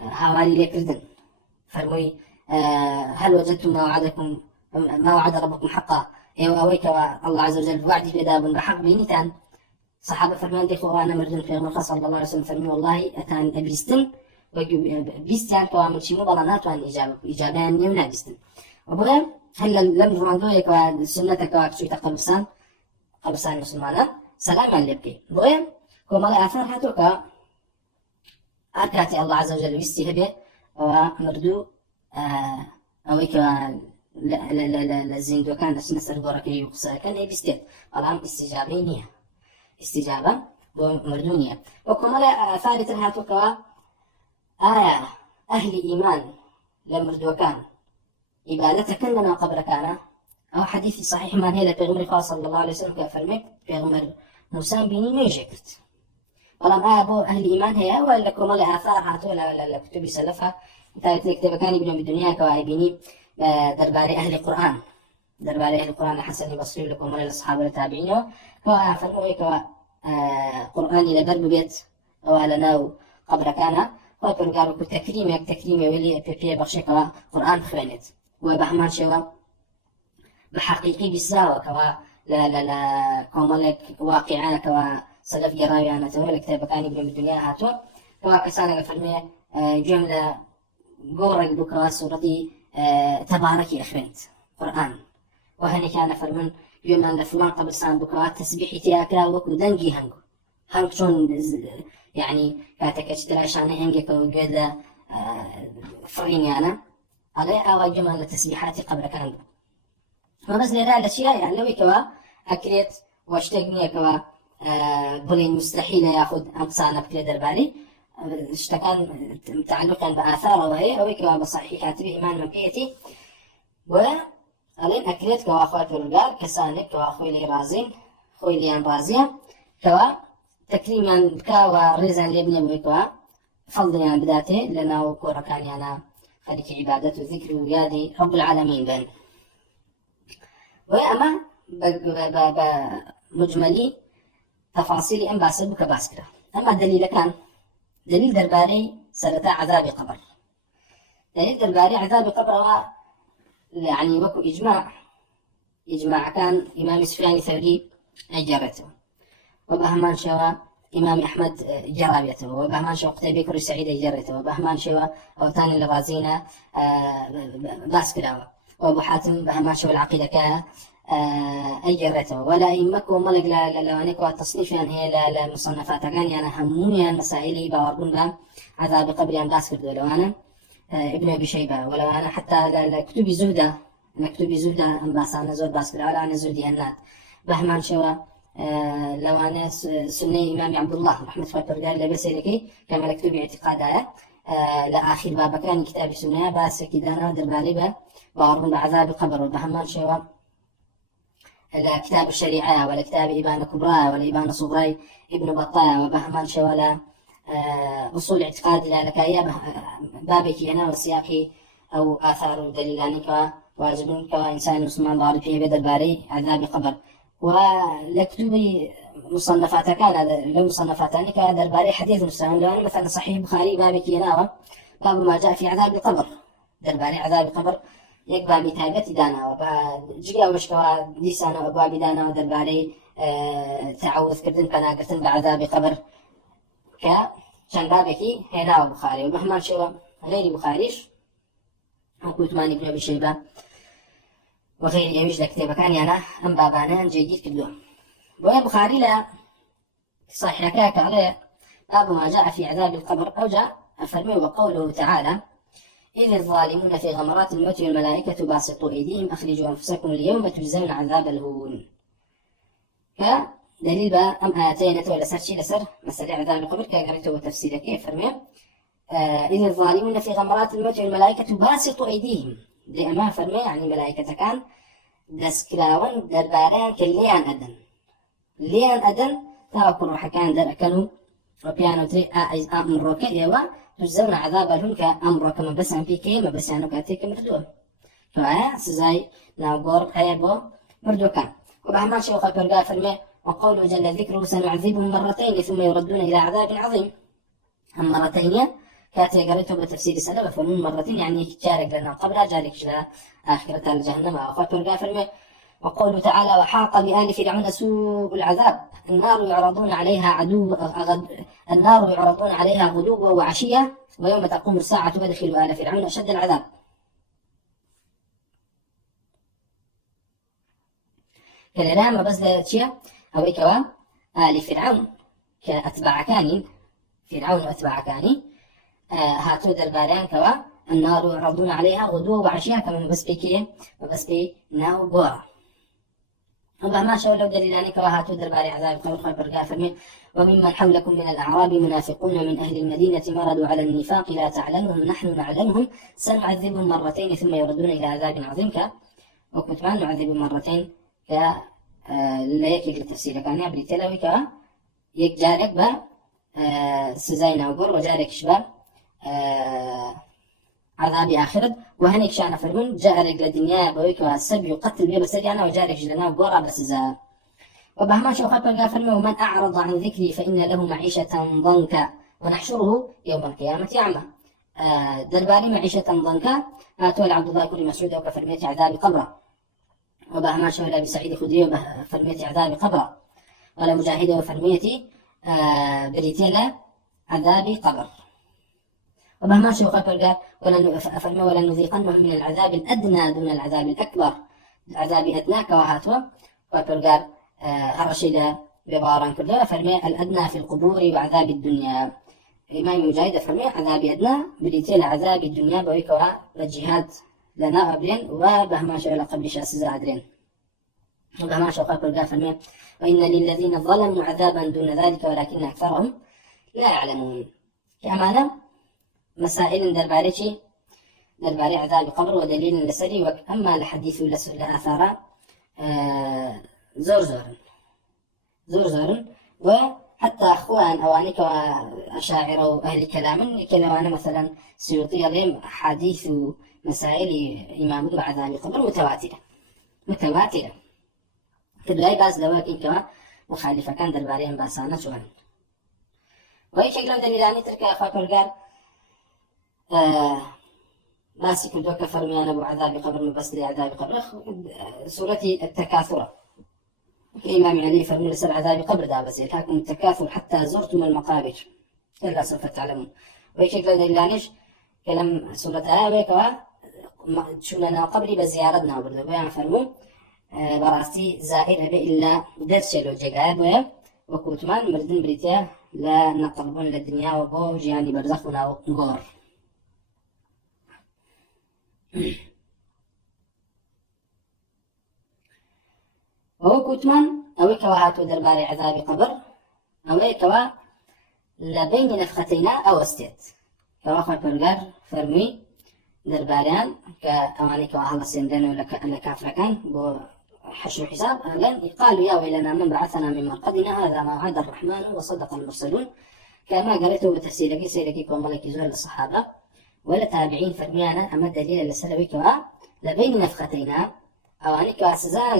هواري لكردن فرمي هل وجدتم ما وعد ربكم حقا أويك الله عز وجل وعدي بذاب بحق بينتان صحابة فرمان دي خوانا مردن في غمر صلى الله عليه وسلم فرمي والله أتان أبيستن بيستان كوامل شيمو بلانات وان إجابان يونا بيستن وبغير هل لم يفرمانتو سنة كواكشو تقلبسان قلبسان مسلمانا سلاما لبكي بغير كومال آثار هاتوكا أركاتي الله عز وجل بيستي هبه ومردو أويك لزندو كان نسر دوركي يقصى كان بيستيت الآن استجابة مردونية وكمالا ثالثا هاتوكوا آية أهل إيمان لمردوكان إبادتك لنا قبر كان أو حديث صحيح ما هي لبيغمر صلى الله عليه وسلم كفرمي بيغمر موسى بيني ما يجيكت ولم آبو أهل إيمان هي ولا كمالا آثار هاتو لا كتب سلفها تايت كتب كان يبنوا بالدنيا كوايبيني درباري أهل القرآن الحسن البصري لكم ولا الأصحاب التابعين فرموا قرآني لبرب بيت وعلى ناو قبر كان وبرقارو تكريمي ولي بيبي بخشي قرآن خوينت وبهمان شوا بحقيقي بساوة لا كومالك واقعا سلف جراوي أنا تقول كتاب كان يبني بالدنيا هاتو كسانا فرمي جملة قورك بكرة سورتي تبارك أخوينت قرآن وهني كان فرمن يوم أن فلان قبل سان بكرة تسبيح تياكا وكو دنجي هنگ شون يعني كاتك اشتراشان هنجك وجود فريني أنا على أو جمال تسبيحاتي قبل كان ما بس لرا الأشياء يعني لو كوا أكريت واشتقني كوا بلين مستحيل ياخذ أمصانة بكل دربالي اشتكان تعلقا بآثاره وهي أو كوا بصحيحات بإيمان مكيتي ألين أكريت كوا أخوات الرجال كسانك كوا أخوي لي رازين خوي لي رازية كوا تكريما كوا رزان لابن أبوي كوا فضل يعني بداته لنا وكورا كان أنا خليك عبادة وذكر ويادي رب العالمين بين وأما مجملي تفاصيل أم باسبك باسكرة أما دليل كان دليل درباري سرتا عذاب قبر دليل درباري عذاب قبر يعني وكو إجماع كان إمام سفيان الثوري أجرته وبهمان شوا إمام أحمد جرابيته وبهمان شوا قتيبي كري سعيد أجرته وبهمان شوا أوتان الرازينة باسكراوة وأبو حاتم بهمان شوا العقيدة كا أجرته ولا إمكو ملك لوانيك والتصنيف يعني هي لمصنفات كان يعني هموني المسائل باوربون بها عذاب قبر يعني باسكر دولوانا ابن أبي شيبة ولو أنا حتى لكتب زهدة أنباسانا زود باسكر على أنا زودي هنات بهمان شوا لو أنا سني إمام عبد الله رحمة الله برجال لبس لكي كما لكتب اعتقادها لآخر باب كان كتاب سنة باس كدانا دربالي باورهم بعذاب القبر وبهمان شوا كتاب الشريعة ولا كتاب إبانة كبرى ولا إبانة صغرى ابن بطايا وبهمان شوا أصول اعتقاد لكايا بابك هنا وسياقي أو آثار دليلانك واجب كإنسان مسلمان ضارب فيه بدل باري عذاب قبر ولكتب مصنفات كان لو مصنفاتان كان درباري حديث مسلم لو مثلا صحيح البخاري بابك هنا باب ما جاء في عذاب القبر درباري عذاب القبر يقبل بتايبة دانا وجيا وشكوا لسانا وأبواب دانا ودرباري تعوذ كردن فناقتن بعذاب قبر كان بابكي هنا بخاري ومهما شو غير بخاريش وكنت ماني ابن أبي شيبة وغير يميش لكتابة كان أنا أم بابانا جيد كدوم ويا بخاري لا صحيح كاك عليه باب ما جاء في عذاب القبر أو جاء أفرمي وقوله تعالى إذ الظالمون في غمرات الموت والملائكة باسطوا أيديهم أخرجوا أنفسكم اليوم تجزون عذاب الهون. كدليل با أم آياتين تولى سرشي لسر مسألة عذاب القبر كقريته وتفسيره كيف فرمي إذ الظالمون في غمرات الموت والملائكة باسطوا أيديهم دي أما فرمي يعني ملائكة كان دسكراون درباران كليان أدن تاكل وحكان در أكلوا وبيانو تري أمر كأيوا تجزون عذاب الهون كأمر كما بس عن بيكي ما بس عنو كاتيك مردوه فأنا سزاي ناقور أيبو مردوه كان وبعما شيء خبر قال فرمي وقوله جل ذكره سنعذبهم مرتين ثم يردون إلى عذاب عظيم. هم مرتين كاتي قريته بتفسير سلبة فمن مرتين يعني جارك لنا قبل جارك شلا آخرة الجهنم وخبر قال فرمي وقوله تعالى وحاق بآل فرعون سوء العذاب النار يعرضون عليها غدوا وعشيا ويوم تقوم الساعة وادخلوا آل فرعون أشد العذاب. كالرام بس لاتشيا أو إكوا آل فرعون كأتباع كاني فرعون وأتباع كاني هاتو درباران كوا النار يعرضون عليها غدوا وعشيا كما بس بكيه وبس بي ناو بورا وما شاء لو دليلان كوا هاتو درباري عذاب قبر خبر قافر وممن حولكم من الأعراب منافقون من أهل المدينة مردوا على النفاق لا تعلمهم نحن نعلمهم سنعذبهم مرتين ثم يردون إلى عذاب عظيم وكتمان نعذبهم مرتين لا يكفي التفسير كان يعبر تلاوي كا يجارك با سزاينا وقر وجارك شبا عذاب آخرت وهنيك شأن فرمون جاء رجل الدنيا بويك والسب يقتل بيه بسريانا وجارك جلنا وقرى بسزا وبهما شو خبر قافرمي ومن أعرض عن ذكري فإن له معيشة ضنكا ونحشره يوم القيامة أعمى. درباري معيشة ضنكا تولى عبد الله كل مسعود وكفرمية عذاب قبره وبهما شو لأبي سعيد خدري وفرمية عذاب قبره ولا مجاهدة وفرمية بريتيلا عذاب قبر وبهما شو خبر قال ولن نذيقنهم من العذاب الأدنى دون العذاب الأكبر العذاب أدنى كوهاتوا خبر قال هرشيدا بباران كله فرمي الأدنى في القبور وعذاب الدنيا. إمام مجاهد فرمي عذاب أدنى بريتيلا عذاب الدنيا بويكوا الجهاد لنا قبلين وبهما شو قبل شاس زادرين وبهما شو خبر قال فرمي وإن للذين ظلموا عذابا دون ذلك ولكن أكثرهم لا يعلمون. كأمانة مسائل درباري عذاب قبر ودليل لسري وأما الحديث لآثار زور وحتى أخوان أوانيك وأشاعر وأهل كلام كلوانا مثلا سيوطي لهم حديث مسائل إمام بعذاب قبر متواترة كدلاي باز دواكين كما مخالفة كان درباريهم باسانة شوان وأي شكل دليلاني ترك أخوة قال ماسك كدوك فرميان أبو عذاب قبر مبسل عذاب قبر سورة التكاثر الإمام علي فرمي لسر عذاب قبر دابس يلهاكم التكاثر حتى زرتم المقابر كلا سوف تعلمون وأي شكل دليلانيش كلام سورة آية كوا شوننا قبري بزيارتنا وبرد بيان فرمو براستي زائر إلا درس لو جقاب وكوتمان مردن بريتيا لا نطلبون للدنيا وبوج يعني برزخنا ونقور وهو كوتمان أو كوا هاتو درباري عذاب قبر أو كوا لبين نفختينا أو استيت كوا خبر فرمي درباريان كأواني كوا الله سيندين ولا كافر كان بو حشر حساب أهلا قالوا يا ويلنا من بعثنا من مرقدنا هذا ما وعد الرحمن وصدق المرسلون كما قرأته بتفسيرك سيرك وملك زول الصحابة ولا تابعين فرميانا أما الدليل لسلوي كوا لبين نفختينا أواني كوا سزان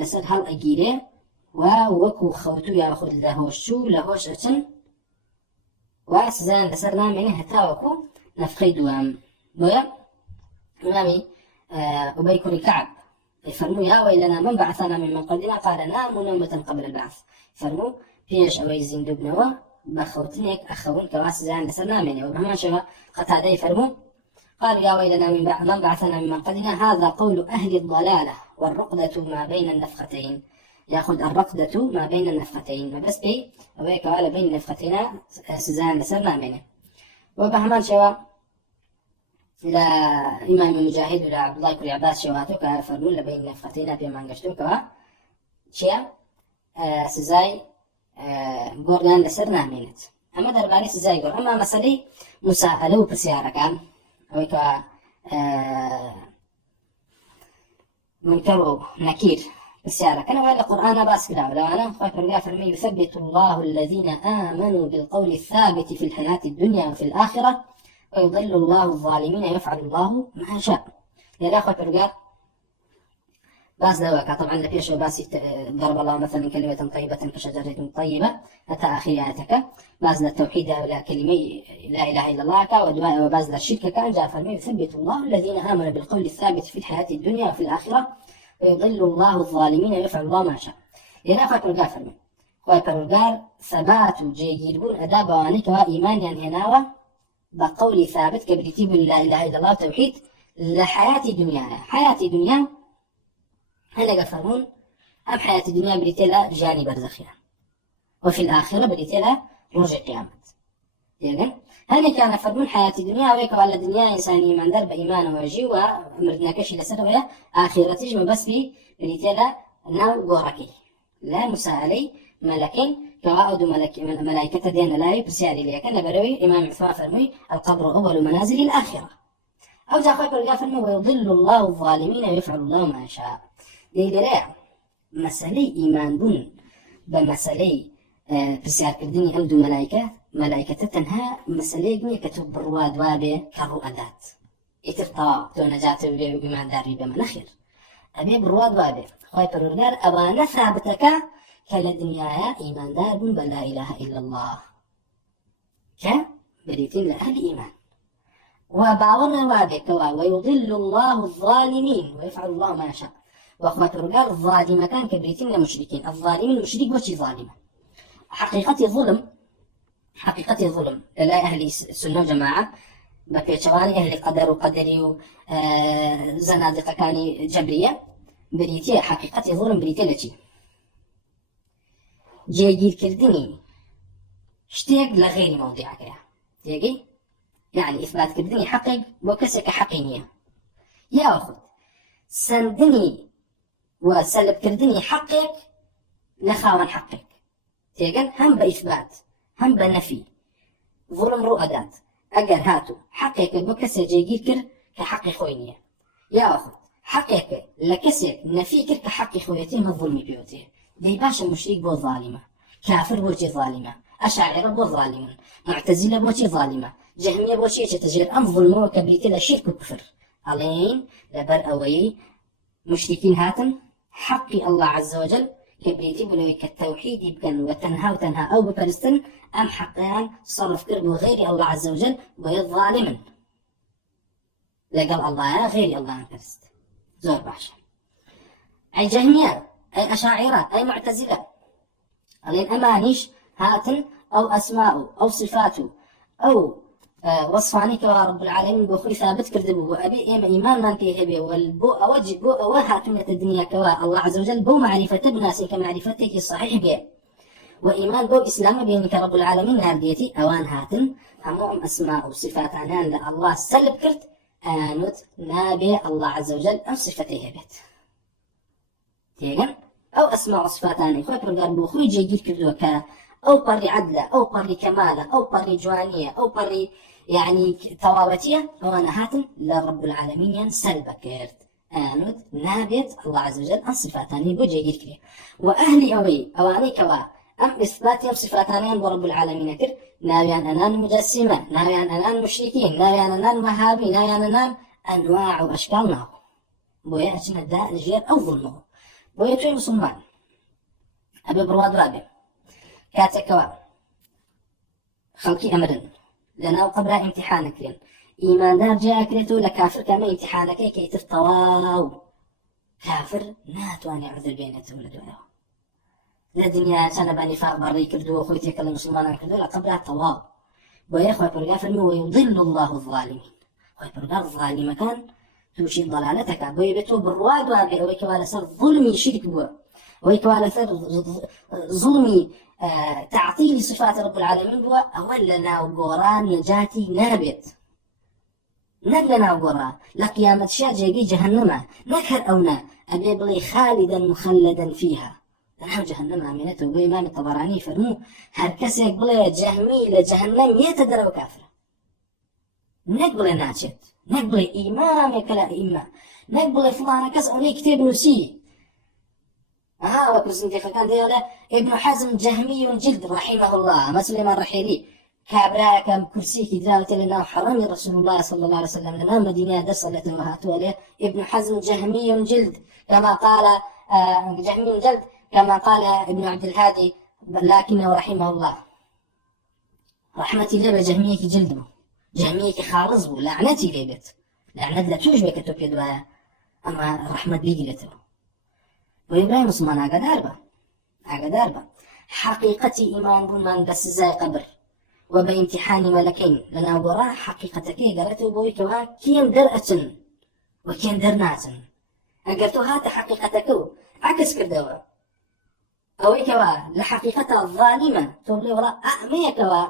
لسر هل أجيره ووكو خوتو ياخذ لهوش أتن وسزان لسر نامني هتا وكو نفخي دوام بويا نامي أبي كوني كعب فرمو يا ويلنا من بعثنا من مرقدنا قال نام نومة قبل البعث فرمو فيش أوي زندوبنوا بخوتنيك أخوون كواسزان لسر نامني وبهما شوا قتادي فرمو قال يا ويلنا من بعثنا من مرقدنا هذا قول أهل الضلالة والرقدة ما بين النفختين يأخذ الرقدة ما بين النفختين ما بس بي أويك ولا بين النفختين سزان لسر نامني وبهما شوا لا إمام مجاهد ولا عبد الله كل عباس شواتك فرمون لبين نفختين في مانجشتوك شيء سزاي قرنان لسرنا منت أما درباري سزاي قر أما مسألة مساءلة وبسيارة كان أو منكر نكير بسيارة كان ولا القرآن باس كلام لو أنا فاكر فرمي يثبت الله الذين آمنوا بالقول الثابت في الحياة الدنيا وفي الآخرة ويضل الله الظالمين يفعل الله ما شاء. يا فاكر باس دواك طبعا لبيش باس ضرب الله مثلا كلمة طيبة كشجرة طيبة حتى آخر آياتك باس التوحيد لا كلمة لا إله إلا الله ودواء وباس الشرك كان جاء فرمي يثبت الله الذين آمنوا بالقول الثابت في الحياة الدنيا وفي الآخرة ويضل الله الظالمين يفعل الله ما شاء. يا فاكر فرمي ويفرقار ثبات جيجيربون أداب وانك وإيمان ينهناوه بقول ثابت كبريتيب لا إله إلا الله توحيد لحياة الدنيا حياة الدنيا هلا قفرون أم حياة الدنيا بريتلا جاني برزخيا وفي الآخرة بريتلا رجع قيامة يقول هل كان فرمون حياة الدنيا ويك على الدنيا إنساني من درب إيمان وجي ومردنا كشي لسر ويا آخرتي ما بس في بريتلا ناو غوركي لا مساءلي ملكين كواعد ملائكة دين لا يبسياري ليك لبروي إمام عثمان فرمي القبر أول منازل الآخرة أو جاء خير فرمي ويضل الله الظالمين ويفعل الله ما شاء. ليلة مسألة إيمان بون بمسألة بسيار كردني أمد ملائكة تنها مسألة جميع كتب برواد وابه كالرؤادات إترطاء تو نجات بإيمان داري بمنخير أبي برواد وابه خايف الرجال أبانا ثابتك كالدنيا إيمان دار بون بلا إله إلا الله كبريتين لأهل إيمان وبعضنا وابه ويضل الله الظالمين ويفعل الله ما شاء. وأخوات الرجال الظالمة كان كبريتين لمشركين الظالمين المشرك وشي ظالمة حقيقة ظلم لا أهل السنة والجماعة بكيتشواني أهل قدر وقدري زنادقة كاني جبرية بريتية حقيقة ظلم بريتية لشي جيجير كردني اشتيق لغير موضعك تيجي يعني إثبات كردني حقي وكسك حقينية يا أخذ سندني وسلب كردني حقك لخاون حقك تيجن هم بإثبات هم بنفي ظلم رؤدات أجر هاتو حقك بكسر جيجير كر كحق خوينية يا أخذ حقك لكسر نفي كر كحق خويتي ما ظلمي بيوتي دي باشا مشرك بو ظالمة كافر بوجي ظالمة أشاعرة بو ظالمة معتزلة بوجي ظالمة جهمية بوجي تتجير أم ظلمه كبريتي لشرك وكفر علين لبر أوي مشركين هاتن حقي الله عز وجل كبريتي بلوك التوحيد يبقى وتنهى أو بفلسطين أم حقيان صرف كربو غير الله عز وجل ويظالما لقال الله غير الله عن فلسطين زور باشا أي جهمية أي أشاعرة أي معتزلة علين أمانيش هاتن أو أسماء أو صفاته أو وصفاني كوا رب العالمين بخري ثابت كردبو وأبي إيمان من كيهبه والبو أوجه بو أوهاتمة الدنيا كوا الله عز وجل بو معرفة بناسي كمعرفتك الصحيح به وإيمان بو إسلام بينك رب العالمين نارديتي أوان هاتن هموهم أسماء وصفات عنان لله سلب كرت آنوت نابي الله عز وجل أم صفته بيت تيجن أو أسماء وصفات عنان خوك رقار بو خوي جيجير كردوكا أو قري عدلة أو قري كمالة أو قري جوانية أو قري يعني توابتية وانا هاتن لرب العالمين سلبة كيرت آنود نابت الله عز وجل أن صفاتاني بوجه يكري وأهلي أوي أواني كوا أم إثباتي أم صفاتاني برب العالمين كر ناويان أنان مجسمة ناويان أنان مشركين ناويان أنان وهابي ناويان أنان أنواع وأشكال ناو بويا أجنا داء الجير أو ظلمه بويا توي مسلمان أبي برواد رابع كاتكوا خلقي أمرن لنا قبل امتحانك لين إيمان دار جاء كريتو لكافر كما امتحانك كي ترتواو كافر ناتواني عذر بينته ولا دعوه لا دنيا سنة بني فاق بري كردو أخوتي كلا مسلمان كردو لا قبل التواو ويا أخوي برقا فرمي ويضل الله الظالمين أخوي برقا الظالم كان توشي ضلالتك بيبتو بالرواد وابي ويكوالا سر ظلمي شرك بوا ويكوالا سر ظلمي تعطيل صفات رب العالمين هو أولنا وقوران نجاتي نابت نقلنا وقرا لقيامة شاجي جهنم نكر أونا أبي بلي خالدا مخلدا فيها نحو جهنم عمينته وإمام الطبراني فرمو هركسيك بلي جهمي لجهنم يتدرى وكافر نقبل ناتشت نقبل إمام كلا إمام نقبل فلان كس أولي كتاب نسي وكسنتي فكان ديالا ابن حزم جهمي جلد رحمه الله مسلم الرحيلي كابرا كم كرسي كدراوة لنا حرمي رسول الله صلى الله عليه وسلم لنا مدينة درس التي وهاتوا عليه ابن حزم جهمي جلد كما قال جهمي جلد كما قال ابن عبد الهادي لكنه رحمه الله رحمتي الله بجهميك جلده جهميك خارزه لعنتي ليبت لعنت لا توجبك توبيا دوايا أما رحمة بيجلته وإبراهيم عثمان عقداربا حقيقتي إيمان بمان بس زي قبر وبامتحان ملكين لنا وراء حقيقتك قالته بويكوا كين درأة وكين درناتن أقرتو هات حقيقتك عكس كردوا أويكوا لحقيقتها الظالمة تقول وراء أعميكوا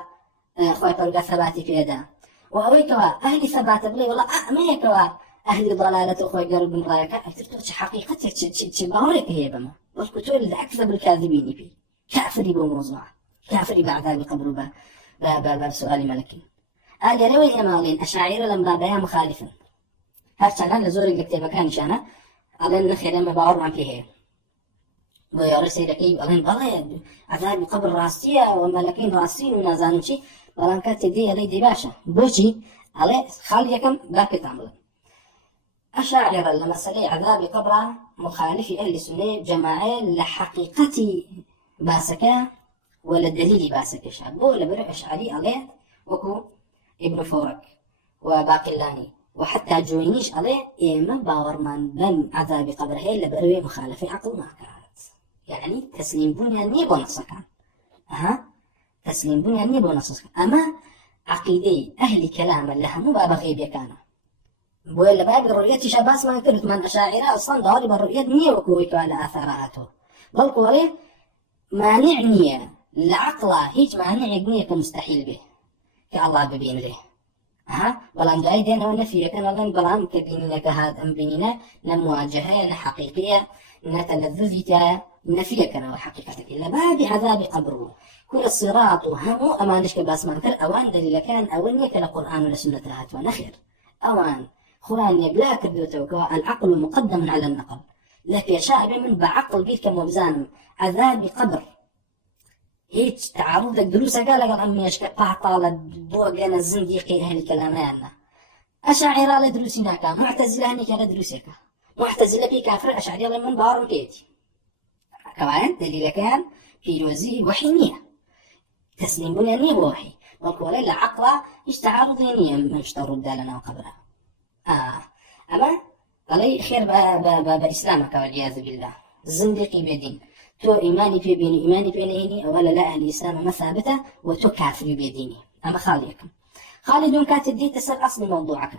خوي طرق ثباتي في يدا وأويكوا أهل ثبات بلي ولا أعميكوا أهل ضلالة خوي قرب من رايك أكترتوش حقيقتك تشبهورك هي بما والكتول اللي أكذب الكاذبين فيه كافري بموضوع كافري بعذاب قبر سؤال ملكي قال روي إمالين أشاعر لما بيا مخالفا هرشان لزور الكتابة كان شانا على النخي لما باور عن فيه ويا سيدكي ألين بلا عذاب قبر راسية وملكين راسين ونازانشي بلان كانت دي علي دي باشا بوشي علي خاليكم باكي تعمل أشاعر لما سلي عذاب قبر مخالف أهل السنة جماعة لحقيقتي باسكا ولا الدليل باسكا شعبه لبرع أشعري عليه وكو ابن فورك وباقلاني وحتى جوينيش عليه إما باورمان بم عذاب قبر هي لبروي مخالفة عقل ما كانت يعني تسليم بنيا نيبو نصكا تسليم بنيا نيبو نصكا أما عقيدي أهل كلام اللي مو باب غيب كانوا ولا باب الرؤية شباس ما كنت من أشاعرة أصلا ضارب الرؤية نية وكويك على آثاراته بل قولي مانع نية لعقله هيج مانع نية كمستحيل به كالله ببين له بلان دعي دينا ونفيه كان الله بلان كبيننا كهذا أم بيننا نمواجهة نحقيقية نتلذذك نفيه كان وحقيقتك إلا باب عذاب قبره كل الصراط هم أمانش كباس ما كل أوان دليل كان أوان يكل قرآن ولا سنة هاتوا نخير أوان قرآن يبلا كردوتوك العقل مقدم على النقل لك يا شاعب من بعقل بيك موزان عذاب قبر هيك تعرض الدروس قال أمي أشكا طالب بوغنا الزنديقي أهل كلامنا أشاعر لدروسنا كان معتزلة هنيك لدروسك معتزلة في كافر أشاعر من بارم كيتي كمان دليل كان في وزيه وحينية تسليم بنيانية ووحي وقال إلا عقله يستعرض دينيا مش ترد لنا وقبرها أما قال خير بإسلامك والعياذ بالله الزنديقي بدين تو إيماني في بيني إيماني بيني أولا لا أهل الإسلام مثابته وتو كافر بيديني أما خاليكم خالد كاتب دي تسأل أصل موضوعك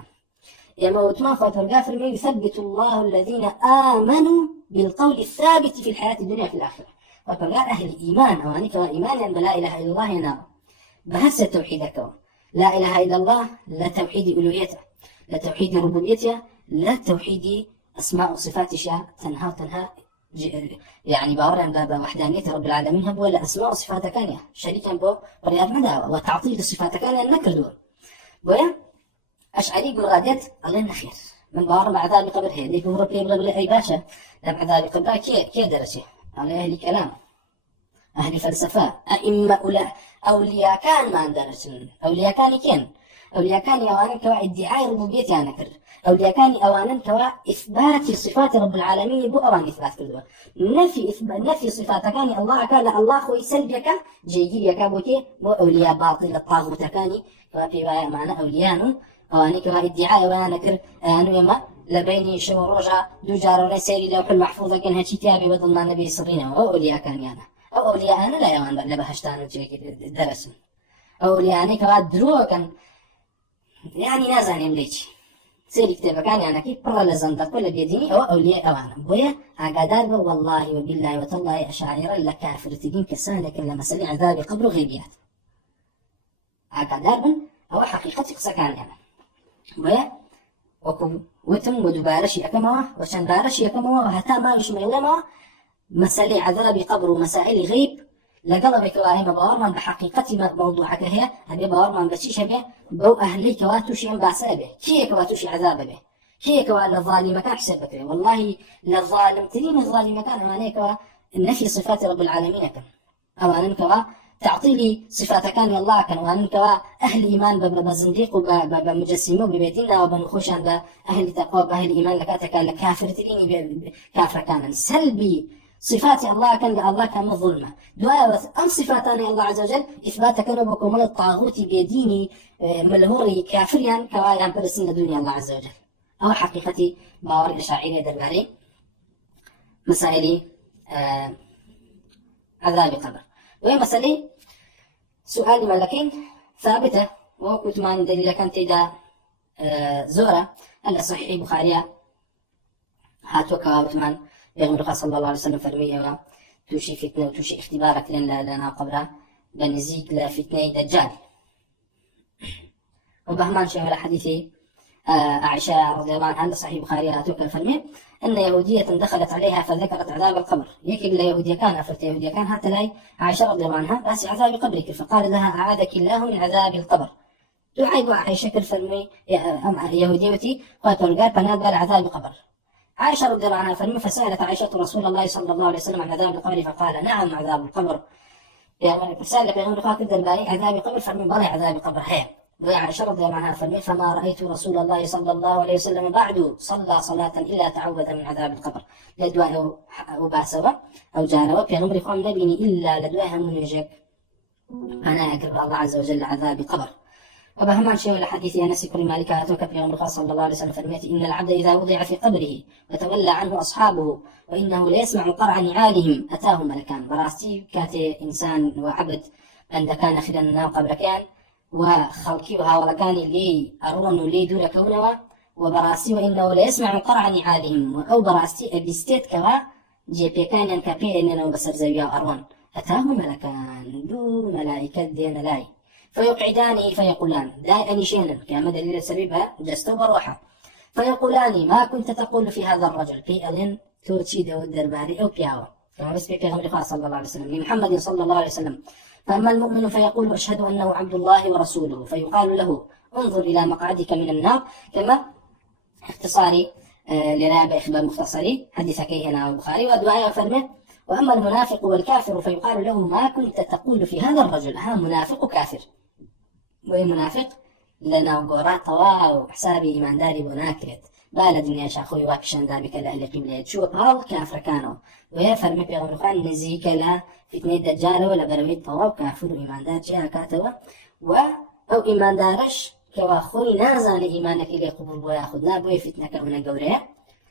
يا موت ما خاطر الكافر ما يثبت الله الذين آمنوا بالقول الثابت في الحياة الدنيا في الآخرة فقال أهل الإيمان أو أنك إيمانا بلا إله إلا الله ينام بهس توحيدك لا إله إلا الله لا توحيد ألوهيته لا توحيد ربوبيته لا توحيد أسماء وصفات أشياء تنهى يعني باورا باب وحدانية رب العالمين هب ولا أسماء وصفات كانية شريكا بو برياض مدى وتعطيل الصفات كانية النكر دول ويا أشعري بالغادات الله النخير من باورا بعذاب قبر هي اللي هو ربي يبغى أي باشا لم عذاب قبر كي درسه على أهل كلام أهل فلسفة أئمة أولياء كان ما درسن أولياء كان كين أولياء كان يوانا كوا ادعاء ربوبية أنا أولياء كان أوانا كوا إثبات صفات رب العالمين بو أوان إثبات كل نفي صفات كان الله كان الله خوي سلبك جيجي يكابوكي بو أولياء باطل الطاغوت كاني ففي معنى أولياء أواني كوا ادعاء وانا كر أنو يما لبيني شو رجع دو جارو سيري لوح المحفوظة كان هاتي تابي بدل ما النبي صرينا أو أولياء كان يانا أو أولياء أنا لا يوان لبهشتان درسن أولياء أنا كوا دروا كان يعني نازل يمليش سيري كتابة كان يعني كيف برا لزنطة كل بيديني أو أولياء أوانا بويا عقادار والله وبالله وتالله أشاعر لكافر تدين كسانة كلا مسألة عذاب قبر غيبيات عقادار أو حقيقة قصة كان يعني بويا وەکو وتم و دووبارەشی ئەەکەمەوە و چەند بارەشی ئەەکەمەوە هەتا ماویشم ئێڵێمەوە مەسەلەی عەذابی قەبر و مەسائلی غەیب لەگەڵەوەیکەوە ئێمە باوەڕمان بە حەقیقەتی مەوضوعەکە هەیە هەبێ باوەڕمان بە چیش هەبێ بەو ئەهلەی کەوا تووشی ئەم باسە بێ کێیەکەوە تووشی عەذابە بێ کێیەکەوە لە ظالمەکان حساب بکرێ والله لە ظالمترین ظالمەکان ئەوانەیەکەوە نەفی صفات رب العالمین ئەکەن ئەوانن کەوا تعطيلي صفات كان الله كان وأن كوا أهل إيمان بزنديق وبمجسمه وببيتنا وبنخوشان بأهل تقوى بأهل إيمان لكاتك لكافر تريني كافر كان سلبي صفات الله كان الله كان ظلمة دعاء أم صفاتنا الله عز وجل إثبات كربكم من الطاغوت بيديني ملهوري كافريا كوا ينبرسين الدنيا الله عز وجل أو حقيقتي باور الأشاعرة درباري مسائلي عذاب قبر وهي مسألة سؤال ملكين ثابتة وكنت ما دليل كانت إذا زورة أن صحيح بخارية هاتوكا وثمان بيغمر صلى الله عليه وسلم فرمية توشي فتنة وتوشي اختبارك لنا قبرها بنزيك لفتنة دجال وبهمان شيء على حديثي عائشة رضي الله عنها صحيح بخاري هاتوكا فرمية أن يهودية دخلت عليها فذكرت عذاب القبر يكي يهودية كان أفرت يهودية كان حتى لاي عائشة رضي الله عنها بس عذاب قبرك فقال لها أعاذك الله من عذاب القبر دعاء عائشة كالفرمي يهوديتي قالت ورقال فنادى عذاب القبر عائشة رضي الله عنها فرمي فسألت عائشة رسول الله صلى الله عليه وسلم عن عذاب القبر فقال نعم عذاب القبر يعني فسألت بيغمر خاطر الباري عذاب القبر فرمي بلى عذاب القبر هي وعائشة رضي الله عنها فرمي فما رأيت رسول الله صلى الله عليه وسلم بعد صلى صلاة إلا تعوذ من عذاب القبر لدواء وباسوا أو جاروا في عمري قام دبني إلا لدواء من يجك أنا أقرب الله عز وجل عذاب قبر وبهمان شيء الحديث أنس بن مالك أتوك في عمر صلى الله عليه وسلم فرميت إن العبد إذا وضع في قبره وتولى عنه أصحابه وإنه ليسمع قرع نعالهم أتاه ملكان براستي كاتي إنسان وعبد عند كان خلال قبر كان وخلقي وهاولكان لي أرون لي دون كونوا وبراسي وإنه لا يسمع قرع نعالهم أو براسي أبستيت كوا جيبي كان ينكبي إننا بسر زويا أرون أتاه ملكان دو ملائكة دين لاي فيقعدانه فيقولان داي أني شينا كما دليل سبيبها جستو بروحة فيقولان ما كنت تقول في هذا الرجل في ألين تورتشي دو الدرباري أو بياوة كما بسبيك غمر صلى الله عليه وسلم لمحمد صلى الله عليه وسلم فأما المؤمن فيقول أشهد أنه عبد الله ورسوله فيقال له انظر إلى مقعدك من النار كما اختصاري لرابع إخبار مختصري حديث كيهنا البخاري ودعاء فرمه وأما المنافق والكافر فيقال له ما كنت تقول في هذا الرجل ها منافق كافر ومنافق لنا وقورات طواو حسابي إيمان داري وناكرت بالا دنيا شاخوي واكشان دابك لأهل قبلة شو قال كافر كانوا ويفرمي بيغمر خان نزيك لا فتنة دجال ولا برويد طواو كافر إيمان دار جاء كاتوا أو إيمان دارش كواخوي نازا لإيمانك اللي قبول وياخذنا بوي فتنة كهنا قوريا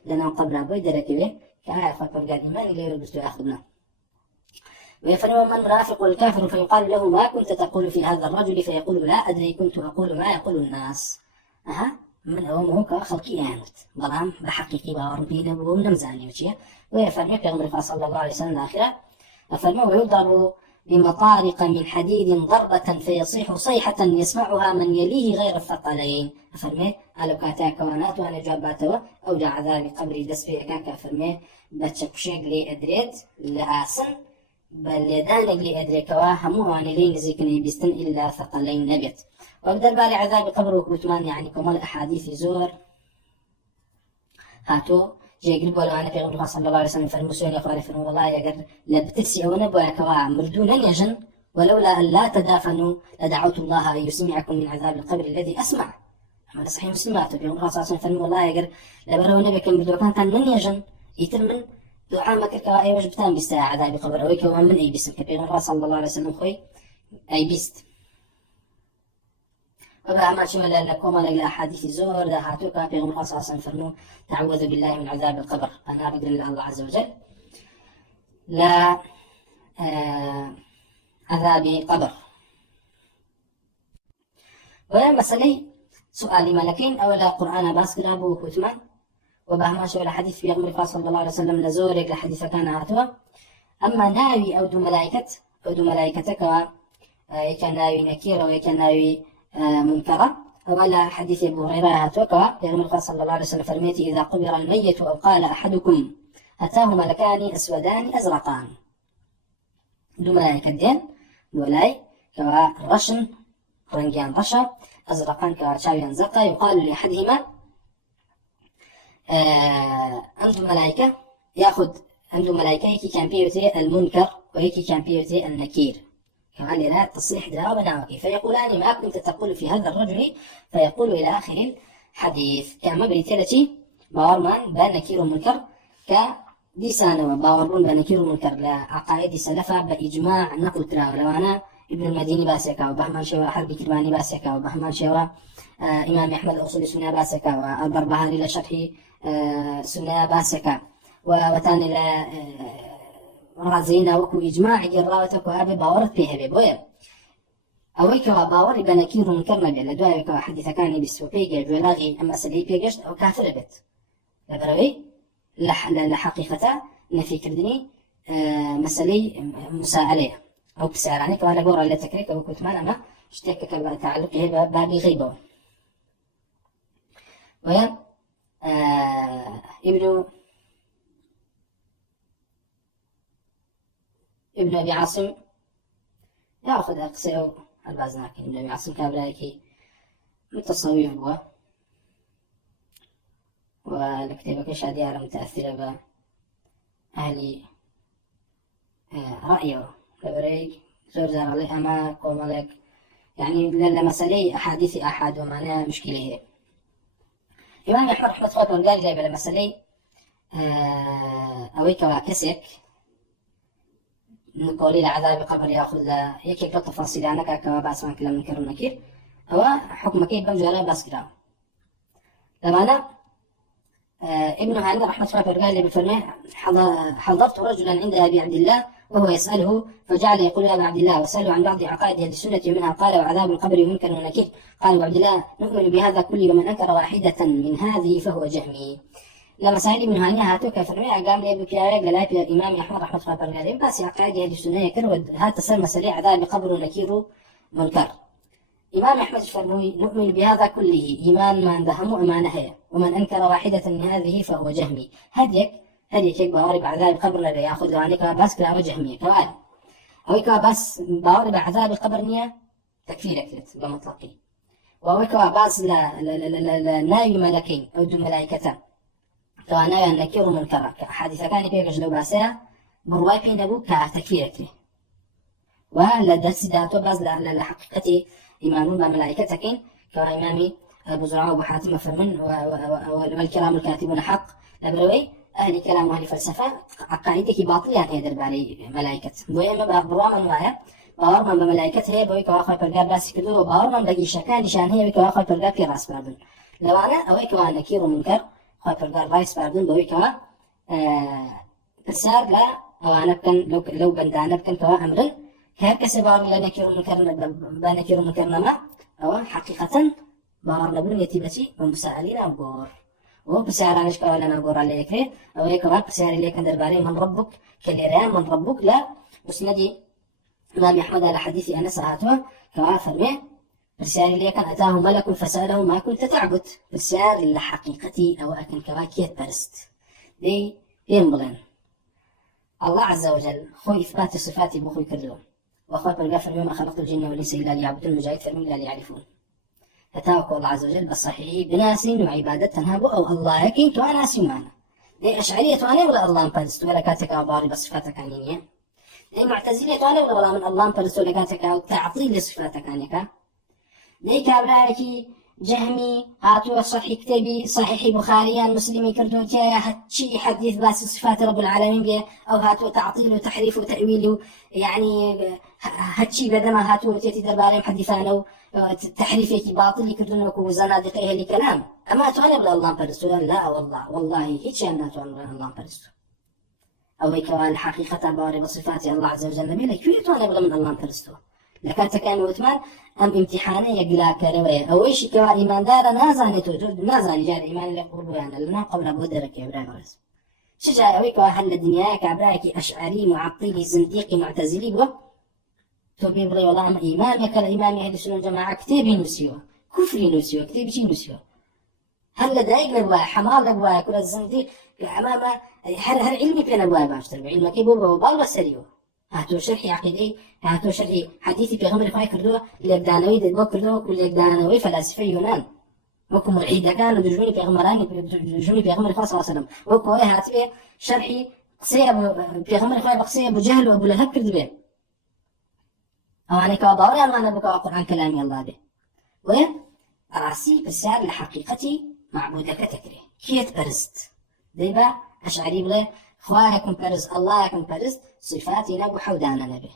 لنا قبل بوي دركبه كها فكر قال إيمان اللي يربس ياخذنا ويفرم من المنافق والكافر فيقال له ما كنت تقول في هذا الرجل فيقول لا أدري كنت أقول ما يقول الناس من أومه كخلقي آمت بلام بحقيقي باربينا ومن مزاني وشيء ويفرم يقول صلى الله عليه وسلم الآخرة أفرم ويضرب بمطارق من حديد ضربة فيصيح صيحة يسمعها من يليه غير الثقلين أفرمي ألو كاتا كوانات وأنا جاباته أو جاء عذاب قبري دس في أكاك أفرمي بتشكشيق لي أدريد لآسن بل يدانك لي أدريكوا هموه عن لي نزيكني بستن إلا ثقلين نبت وأقدر بالي عذاب قبر وكتمان يعني كمال أحاديث زور هاتو جاي قلبوا لو أنا في غمر صلى الله عليه وسلم فرمسون يقول فرمو والله يقر لبترسي أو نبوا كوا مردونا يجن ولولا أن لا تدافنوا لدعوت الله أن يسمعكم من عذاب القبر الذي أسمع أما صحيح مسلمات في غمر صلى الله عليه وسلم فرمو والله يقر لبرو نبي كم مردو كان من يجن يترمن دعاء مكر كوا أي وجبتان بيستا عذاب قبر أو كوا من أي بيست كبير غمر صلى الله عليه وسلم خوي أي بيست وبعمل شو لكم على أحاديث زور ده هاتوك في غمر صلى الله عليه وسلم فرمو تعوذ بالله من عذاب القبر أنا بقول الله عز وجل لا عذاب قبر ويا مسألة سؤالي ملكين أو لا قرآن باس قرابه وكتمان وبهما شو الحديث في غمر صلى الله عليه وسلم لزورك لحديث كان هاتوا أما ناوي أو دو ملائكتك ويكن ناوي نكير ويكن ناوي منكرة ولا حديث أبو هريرة هاتوكا يقول صلى الله عليه وسلم فرميتي إذا قبر الميت أو قال أحدكم أتاه ملكان أسودان أزرقان دو ملائكة دين دولاي كوا رشن رنجان رشا أزرقان كوا شاويان زرقا يقال لأحدهما عنده ملائكة يأخذ عنده ملائكة هيك كان بيوتي المنكر وهيك كان بيوتي النكير كمان لا تصريح دراوة ناوكي فيقولان ما كنت تقول في هذا الرجل فيقول إلى آخر الحديث كما بريتلتي باورمان بنكير ومنكر كديسانة باوربون بنكير ومنكر لعقائد سلفة بإجماع نقل كراوة لو أنا ابن المديني باسكا وبهمان شوا حربي كرماني باسكا وبهمان شوا إمام أحمد أصول سنة باسكا والبربهاري لشرح سنة باسكا وتاني رازينا وكو إجماع جراوتك وهذا باورت بيه بويا أويك باور بنكير منكر نبي لدواء حديث كان بالسوقي جولاغي أما سلي بيجشت أو كافر بيت لبروي لحقيقة نفي كردني مسألة مساءلة أو بسعر عنك ولا جورا لا تكريك أو كنت معنا ما اشتكك تعلقه بابي غيبه ويا ابن أبي عاصم يأخذ أقصيه البازناك ابن أبي عاصم كابلايكي متصويف بوا والكتابة كشادية متأثرة بأهلي رأيه لبريك زور عليه أما كومالك يعني لمسألة أحاديث أحد ومعناها مشكلة هي إمام أحمد رحمة الله قال جايب لمسألة أويك وكسك نقولي لعذاب قبر يأخذ يكيك تفاصيل عنك كما بعد ما كلام نكر ونكير أو حكم كيف بمجرى بس كلام لما أنا ابن هاني رحمة الله قال لي بالفرمي حضرت رجلا عند أبي عبد الله وهو يسأله فجعل يقول يا أبا عبد الله وسأله عن بعض عقائد أهل السنة منها قال وعذاب القبر منكر ونكير قال عبد الله نؤمن بهذا كله ومن أنكر واحدة من هذه فهو جهمي لما سأل ابن هاني هاتوك فرمي قام لي ابن كيايا قال لي إمام أحمد رحمة الله قال بس عقائد أهل السنة يكر هات سر مسألة عذاب قبر ونكير منكر إمام أحمد فرمي نؤمن بهذا كله إيمان ما اندهم إيمان هي ومن أنكر واحدة من هذه فهو جهمي هديك بوارب عذاب قبر لا يأخذ له عنك بس كلا جهمية كوال أو بس بوارب عذاب القبر نية تكفير أكلت بمطلقي وأو بس لا ناي ملكين أو دو ملائكتان كوانا نكير منكر كحادث كان بيجش لو باسرة برواي بين دبو كتكفير أكله ولا درس داتو بس لحقيقة إيمانون بملائكتكين كإمامي أبو زرعة وأبو حاتم فرمن والكلام الكاتبون حق لبروي أهل كلام وأهل فلسفة عقائدك باطلة يعني هذا البالي ملائكة وإما برامن معايا باورمن بملائكة هي بويك واخر برجال بس كده وباورمن بقي شكان نشان هي بويك واخر برجال في راس باردن لو أنا أويك وأنا كير ومنكر خاطر برجال راس باردن بويك وا بسار لا أو أنا كان لو بندانا كان كوا أمرن كهكذا بار لنا كير ومنكرنا بنا كير ومنكرنا ما أو حقيقة بار نبون يتيبتي ومسائلين أبور وبسعر عنش كوالا نقول عليه كريت أو هيك واقع بسعر اللي كان درباري من ربك كاليران من ربك لا مسندي إمام أحمد على حديث أنس هاتوا كوافر مه بسعر اللي كان أتاه ملك فسأله ما كنت تعبد بسعر اللي حقيقتي أو أكن كواكيت برست دي ينبغن الله عز وجل خوي إثبات صفاتي بخوي كلهم وأخوات بالغافر مما خلقت الجن والإنس إلا ليعبدون المجاهد فرمي إلا ليعرفون فتاوكو الله عز وجل بالصحيح بناس وعبادة تنهبوا أو الله يكين تو أنا سيمانا دي أشعرية أنا ولا الله مبرست ولا كاتك أباري بصفاتك عنينية دي معتزلية أنا ولا من الله مبرست ولا كاتك أو تعطيل صفاتك عنك دي كابرايكي جهمي هاتوا صحيح كتابي صحيح بخاري مسلمي كردوتيا هاتشي حديث باس صفات رب العالمين بيه أو هاتوا تعطيل وتحريف وتأويل يعني هاتشي بدما هاتوا تيتي درباري محدثانه تحريفك باطل كردونك وزنادقه لكلام أما تغني بلا الله برسول لا والله هيك أنا تغني الله برسول أو هيك الحقيقة باري بصفات الله عز وجل نبي لك كيف تغني بلا من الله برسول لكاتك كان وثمان أم امتحانه يقلا كرويه أو إيش كوا إيمان دار نازاني توجد نازاني جار إيمان اللي قربوا يعني لنا قبل بودرك يا إبراهيم رس شجع أويك وهل الدنيا كعبراك أشعري معطلي زنديقي معتزلي بوا تبي بري والله إمامك الإمام أهل السنة والجماعة كتابي نسيوه كفري نوسيو كتير بشي نوسيو هل لدايق نبوا حمال نبوا كل الزندي أمام هر علمي بين نبوا باشتر علمي كي بوبا بالله سريو هاتو شرحي عقيدي هاتو شرحي حديثي بيغمر خواي كردوه ليقدانوي دبو كردوه كل يقدانوي فلاسفة يونان وكو ملحدة كانوا دجوني بيغمراني دجوني بيغمر خواي صلى الله عليه وسلم وكو هاتي شرحي قصي بيغمر خواي بقصي أبو جهل وأبو لهب كردوه أو أنا كواباوري أنا بكوا قرآن كلامي الله به وين راسي بسال لحقيقتي معبودك تكره كيت برست ديبا أشعري بله خواهي يكون برز الله يكون برز صفاتي نبو حودانا نبه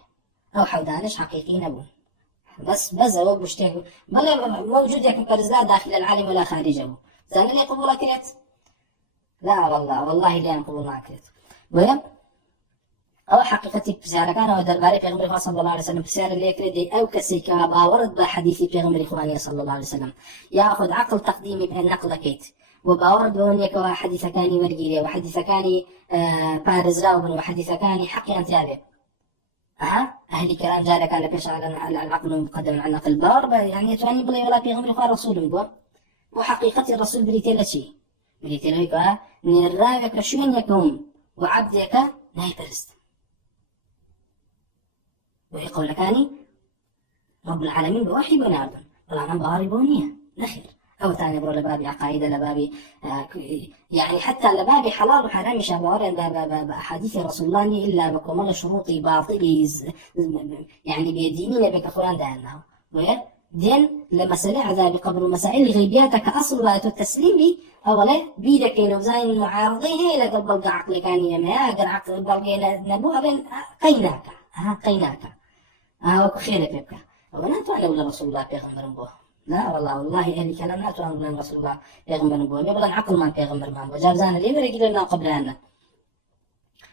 أو حودانش حقيقي نبو بس بزا وبشتاق بل موجود يكون برز لا داخل العالم ولا خارجه زان لي قبول كريت لا والله لا قبول ما كريت وين أو حقيقتي بسعر كان أو درباري بيغمر صلى الله عليه وسلم بسعر اللي يكردي أو كسيكا باورد بحديثي بيغمر إخواني صلى الله عليه وسلم يأخذ عقل تقديمي بأن نقل كيت وباورد بونيك وحديث كاني مرجيلي وحديث كاني بارز راوبن وحديث كاني حقي أنت هذا أهلي كلام جارك على بيش على العقل مقدم على نقل باور يعني تواني بلي ولا بيغمر إخوان رسول بوا وحقيقة الرسول بريتيلا شيء بريتيلا يبقى نراويك شوين يكون وعبدك ناي برست وهي قول كاني رب العالمين بوحي بني آدم طلعنا بغاري بونية نخير أو تاني برو لبابي عقايدة لبابي يعني حتى لبابي حلال وحرام شابورين بأحاديث رسول الله إلا بكمال شروطي باطلي يعني بيدينين بك قرآن دهنه دين لمسألة عذاب قبر مسائل غيبياتك أصل وآية التسليم أولا بيدك نوزاين المعارضين هي لقد بلغ عقل كان يما أقر عقل بلغ نبوها بين قيناك وكخير بيبك ولا تعلم ولا رسول الله بيغمر بوه لا والله أهلي كلام لا تعلم ولا رسول الله بيغمر بوه يبغى عقل ما بيغمر معه وجابزان اللي برجل لنا قبلنا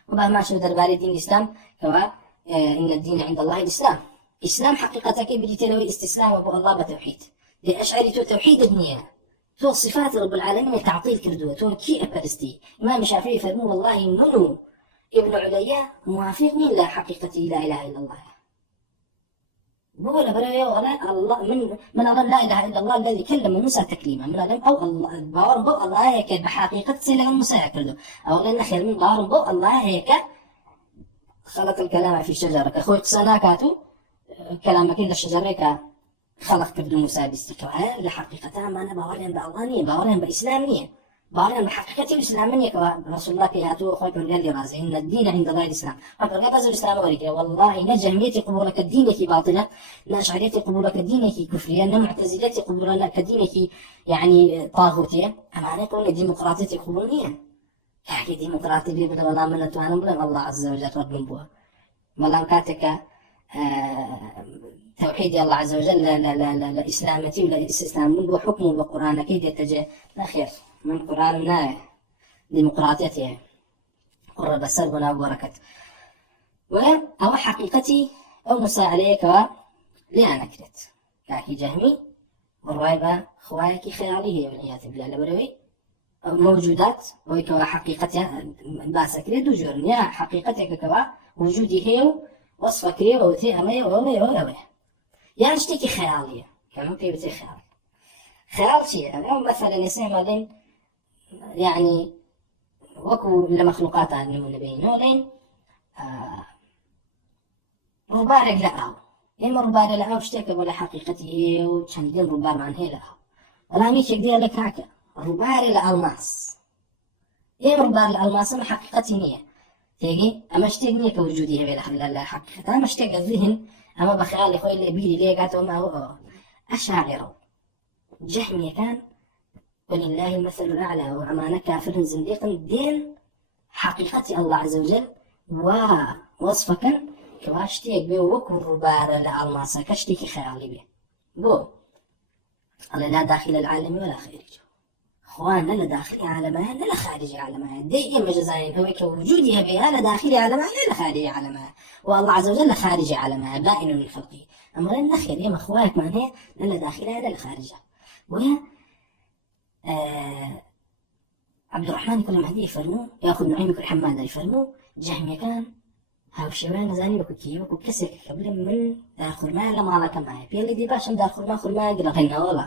وبعد ما شو درباري دين الإسلام كوا إن الدين عند الله الإسلام إسلام حقيقة كيف بدي تلوي استسلام أبو الله بتوحيد لأشعري توحيد ابنية تو صفات رب العالمين تعطيل كردوه تو كي أبرستي إمام الشافعي فرموا والله منو ابن عليا موافقني لا حقيقة لا إله إلا الله بقول بريء ولا الله من أرى لا إله إلا الله الذي كلم موسى تكليما من ألم أو الله باور بو الله هيك بحقيقة سيلة موسى كردو أو لأن خير من باور بو الله هيك خلق الكلام في شجرة أخوي قصناكاتو كلامك إذا الشجرة خلق كردو موسى باستكواه لحقيقتها ما أنا باورين بألغانية باورين بإسلامية باورين بحقيقة الإسلامية كرسول الله كياتو أخوي قال لي رازي إن الدين عند غير الإسلام فقال لي بازل الإسلام وريكي والله نجهميتي قبولك الدينك باطلة نأشعريتي قبولك الدينك كفرية نمعتزلتي قبولك الدينك يعني طاغوتية أما أنا يقول ديمقراطيتي قبولية كاكي ديمقراطي بيبدا والله من أتوانا بلن الله عز وجل رب من بوها ملانكاتك توحيد الله عز وجل لا إسلامتي ولا إسلام من حكمه بالقرآن أكيد يتجه لا خير من قرآننا ديمقراطيته قرب السلبنا وبركة أو حقيقتي أو نصى عليك لأنا كرت كاكي جهمي وروايبا خوايكي خياليه والعياذ بالله لبروي موجودات ويكوا حقيقتها باسكري دجور يا حقيقتك كوا وجودي هي وصفك لي وتي أمي وأمي يعني اشتكي خيالية كانوا كيف خيال شيء أو مثلا يسمى بين يعني وكو لمخلوقات النمو بينولين ربارك لأو إما ربارك لأو اشتكى ولا حقيقته وشندين ربار عن هي لأو ولا ميش يقدر لك هكا ربارك لألماس إما ربارك لألماس ما حقيقته نية تيجي أما اشتكني كوجودي هي لا حقيقة أما اشتكى الذهن أما بخيال خوي اللي بيدي ليه قاتوا ما هو أشاعر جهمية كان ولله المثل الأعلى وأمانة كافر زنديق دين حقيقة الله عز وجل ووصفك كواشتيك بي وكو الربار لألماسا كشتيك خيالي بي بو الله لا داخل العالم ولا خارجه اخوانا لا داخلي عالمها لا خارجي عالمها دائما جزاين هو كوجودها بها لا داخلي عالمها لا خارجي عالمها والله عز وجل خارجي عالمها بائن من خلقه أمر النخير يا اخوانك معناه لا داخلها لا خارجها ويا عبد الرحمن كل مهدي يفرمو ياخذ نعيم كل حماده يفرمو جهمية كان هاوشێوەیان نەزانی وەکو کی وەکو کەسێک کە بڵێ من دارخورمایە لە ماڵەکەمایە پێڵی دی باشم دارخورمایە گرەڕێنەوەڵە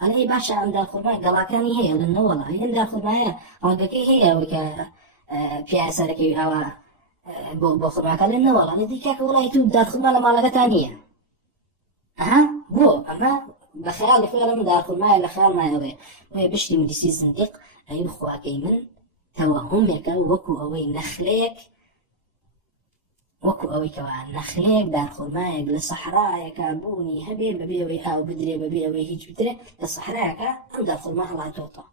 ئەڵێ باشە ئەم دارخورمای گەڵاکانی هەیە لەنەوەڵە هێن دارخورمایە ڕەنگەکەی هەیە ئەوەی کە پیاە سەرەکەی ئاوا بۆ خورماکە لەنەوەڵە لێ دی کاکە وڵی تو دارخورما لە ماڵەکەتان نییە بۆ ئەمە بە خەیاڵی خۆیان من دارخورمایە لە خەیاڵمایەوەیە وێ بشتی مدیسی زندیق ئەی خواکەی من تەوەهومێکە وەکو ئەوەی نەخلەیەک وەکو ئەوەی کەوا نەخلەیەک دارخورمایەک لە سەحرایەکە بوونی هەبێ بەبێ ئەوەی ئاو بدرێ بەبێ ئەوەی هیچ بدرێ لە سەحرایەکە ئەم دارخورما هەڵاتۆتە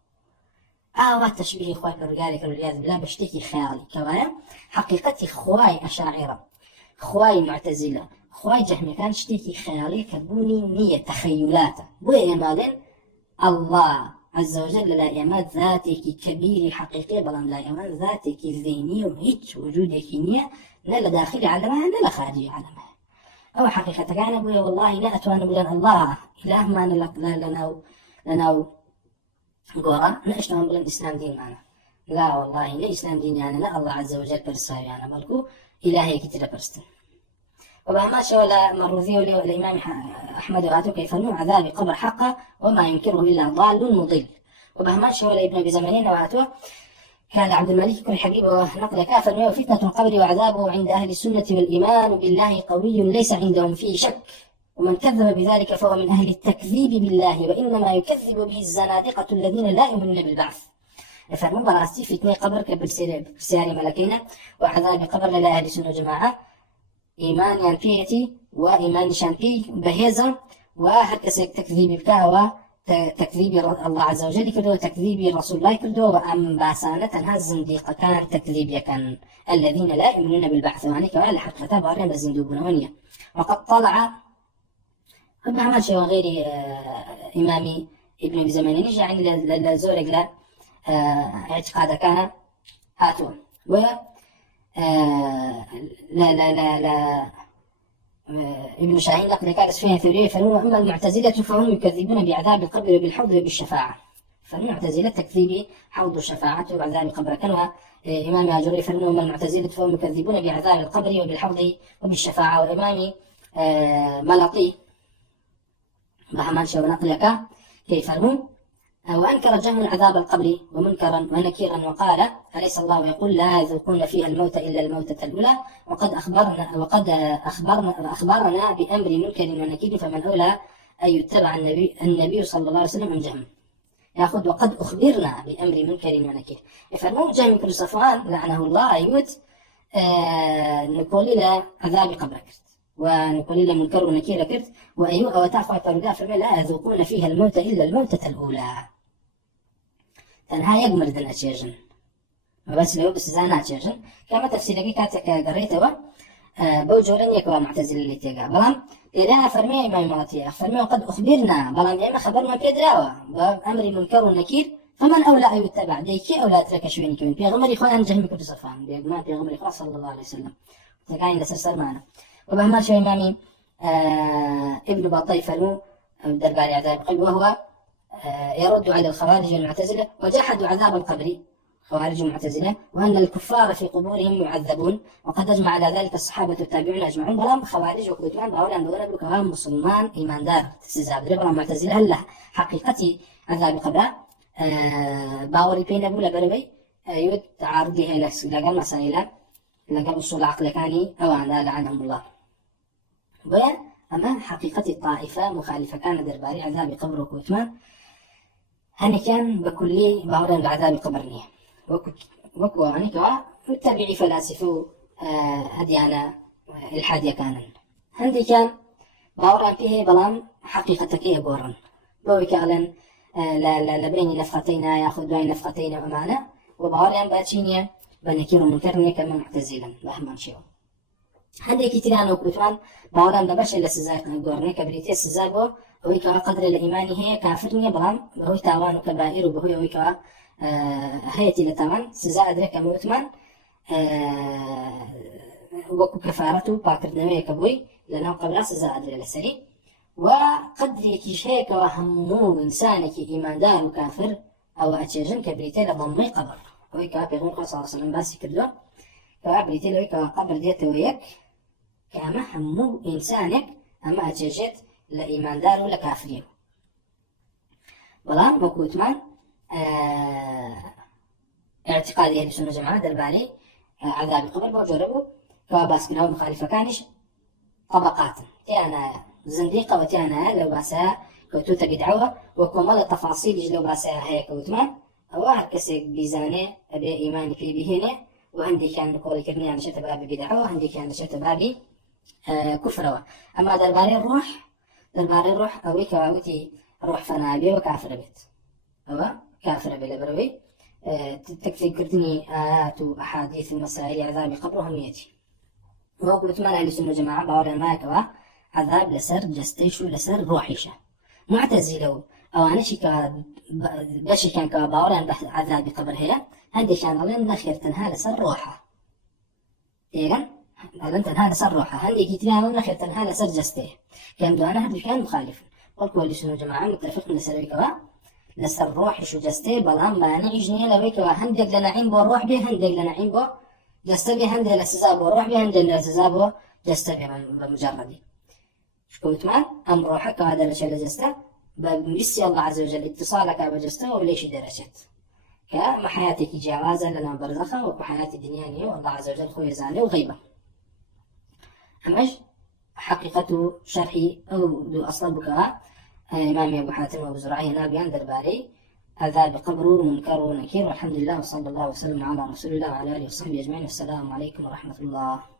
ئاوا تەشبیهی خوای پەروەردگارێکە والعیاذ بالله بە شتێکی خەیاڵی کەوایە حەقیقەتی خوای ئەشاعیرە خوای معتەزیلە خوای جەهمیەکان شتێکی خەیاڵی کە بوونی نییە تەخەیولاتە بۆیە ئێماڵێن الله عز وجل لا ئێمە ذاتێکی کەبیری حەقیقی بەڵام لا ئێمە ذاتێکی ذهنی و هیچ وجودێکی نییە نە لە داخلی عالەمە نە لە خارجی عالەمە ئەو حەقیقەتەکانە بووە والله نەئەتوانم بڵێن الله ئیلاهمان لەناو گۆڕە نەئەشتوان بڵێن ئیسلام دینمانە لا والله نە ئیسلام دینیانە نە الله عز وجل پەرستاویانە بەڵکو ئیلاهەیەکی ترە پەرستن وبهما شوى مروذي والإمام أحمد وآتوا كيف نوع عذاب قبر حقه وما ينكره إلا ضال مضل وبهما شوى ابن أبي زمانين وآتوا كان عبد الملك كل حبيب ونقل كافر وفتنة القبر وعذابه عند أهل السنة والإيمان بالله قوي ليس عندهم فيه شك ومن كذب بذلك فهو من أهل التكذيب بالله وإنما يكذب به الزنادقة الذين لا يؤمنون بالبعث فرمون براستي فتنة قبر كبرسياري ملكينا وعذاب قبر للا أهل السنة جماعة إيمان ينفيتي وإيمان شانفي بهزة وهكذا تكذيب بكاء وتكذيب الله عز وجل كردو وتكذيب رسول الله كردو وأم باسانة هذا الزنديق كان تكذيب كان الذين لا يؤمنون بالبعث وعنك ولا حقيقة بارين بزندوبنا ونية وقد طلع ابن عمل شيء وغير إمامي ابن أبي زمانين يعني لزورق لا اعتقاد كان هاتون لا ابن شاهين نقل قال سفيان ثوري فنون أما المعتزلة فهم يكذبون بعذاب القبر وبالحوض وبالشفاعة فالمعتزلة تكذيب حوض الشفاعة وعذاب القبر كانوا إمام أجري فنون أما المعتزلة فهم يكذبون بعذاب القبر وبالحوض وبالشفاعة وإمام ملطي بهمان شو نقلك كيف هم وأنكر جهم عذاب القبر ومنكرا ونكيرا وقال أليس الله يقول لا يذوقون فيها الموت إلا الموتة الأولى وقد أخبرنا بأمر منكر ونكير فمن أولى أن يتبع النبي صلى الله عليه وسلم عن جهم يأخذ وقد أخبرنا بأمر منكر ونكير فالموت جهم كل صفوان لعنه الله أيوت نقول له عذاب قبر كرت ونقول له منكر ونكير كرت وأيوة وتعفى فرقا فما لا يذوقون فيها الموت إلا الموتة الأولى تنها يقمر دنا تشيجن بس لو بس زانا تشيجن كما تفسيرك كاتك قريتوا بوجورن يكوا معتزل اللي تيجا بلام إذا فرمي إمام مالتي فرمي وقد أخبرنا بلام إما خبرنا بيدراوا بأمر منكر ونكير فمن أولى أن يتبع ديكي أولى ترك شوين كمين بيغمر إخوان جهم كل صفان بيغمر إخوان صلى الله عليه وسلم تكاين لسرسر معنا وبهما شو إمامي ابن بطي فلو درباري عذاب القبر وهو يرد على الخوارج المعتزلة وجحدوا عذاب القبر خوارج المعتزلة وأن الكفار في قبورهم يعذبون وقد أجمع على ذلك الصحابة والتابعون أجمعون بلام خوارج وكويتوان باولا بغنا بلوكوان مسلمان إيمان دار تسيزاب دربرا معتزلة هلا حقيقة عذاب القبر باوري بين بولا بربي يود تعارضها لقل مسائل لقل أصول عقل كاني أو لعنهم الله ويا أما حقيقة الطائفة مخالفة كان درباري عذاب قبر وكويتوان هني كان بكل باورا بعذاب قبرنيه وكو يعني كوا متبعي فلاسفة هديانا الحادية كان هندي كان باورا فيه بلام حقيقتك إيه بورن بوي كعلن لا بين نفقتين ياخذ بين نفقتين أمانة وباورا باتشينيا بنكير منكرنيا كما معتزلا بهمان شيء هندي كتيران وكوتوان باورا دبش إلى سزاق غورني كبريتي سزاقو وهي كوا قدر الإيمان هي كافرني بلام وهو تاوان كبائر وهو كوا هيتي لتاوان سزاء أدرك موتمان وكو كفارته باكر نوية كبوي لأنه قبل سزاء أدرك لسري وقدر يكيشيك وهمو إنسانك إيمان دار وكافر أو أتشجن كبريتي لضمي قبر وهي كوا بيغون صلى الله عليه وسلم باسي كردو كوابريتي لوي كقبر ديته ويك كأما همو إنسانك أما أتجد لإيمان دار ولا كافرين بلان وكوتمان اعتقاد أهل السنة والجماعة درباري عذاب القبر بوجربوا كواباس كناو مخالفة كانش طبقات تيانا زنديقة وتيانا لو باسا كوتوتا بدعوة وكمال التفاصيل لو باسا هي كوتمان أو هركسك بيزانه أبي إيماني في بهنه وعندي كان قولي كرني أنا شت بابي بدعوة وعندي كان شت بابي كفروا أما درباري الروح أوي كواوتي روح فنابي وكافر بيت أو كافر بلبروي تكفي كردني آيات وأحاديث المسائل عذاب قبر أهميتي وقلت ما أهل السنة والجماعة باورا ما كوا عذاب لسر جستيش لسر روحيشة معتزلة أو أنا شيكا باش كان كوا باورا عذاب قبر هي هندي كان لنا خير تنها لسر روحه إيجان لن تنها لسر روحه هندي كتير لنا خير تنها لسر جستيه كان دوانا هذا كان مخالف قلت أهل السنة والجماعة متفقين لسر كوا لسر روح شو جستي بلان ما نعيشني لوي كوا هندق لنا عين بو روح به هندق لنا عين بو جستبي هندق لسزاب روح به هندق لسزاب جستبي بمجردي شكوت ما أم روحك هذا الشيء لجسته بمسي الله عز وجل اتصالك بجسته وليش درجات كما حياتك جوازا لنا برزخة وحياة الدنيا والله عز وجل خوي زاني وغيبة أمش حقيقة شرحي أو دو أصل بكاء إمام أبو حاتم وأبو زرعي نابيان درباري عذاب قبر منكر ونكير والحمد لله وصلى الله وسلم على رسول الله وعلى آله وصحبه أجمعين والسلام عليكم ورحمة الله.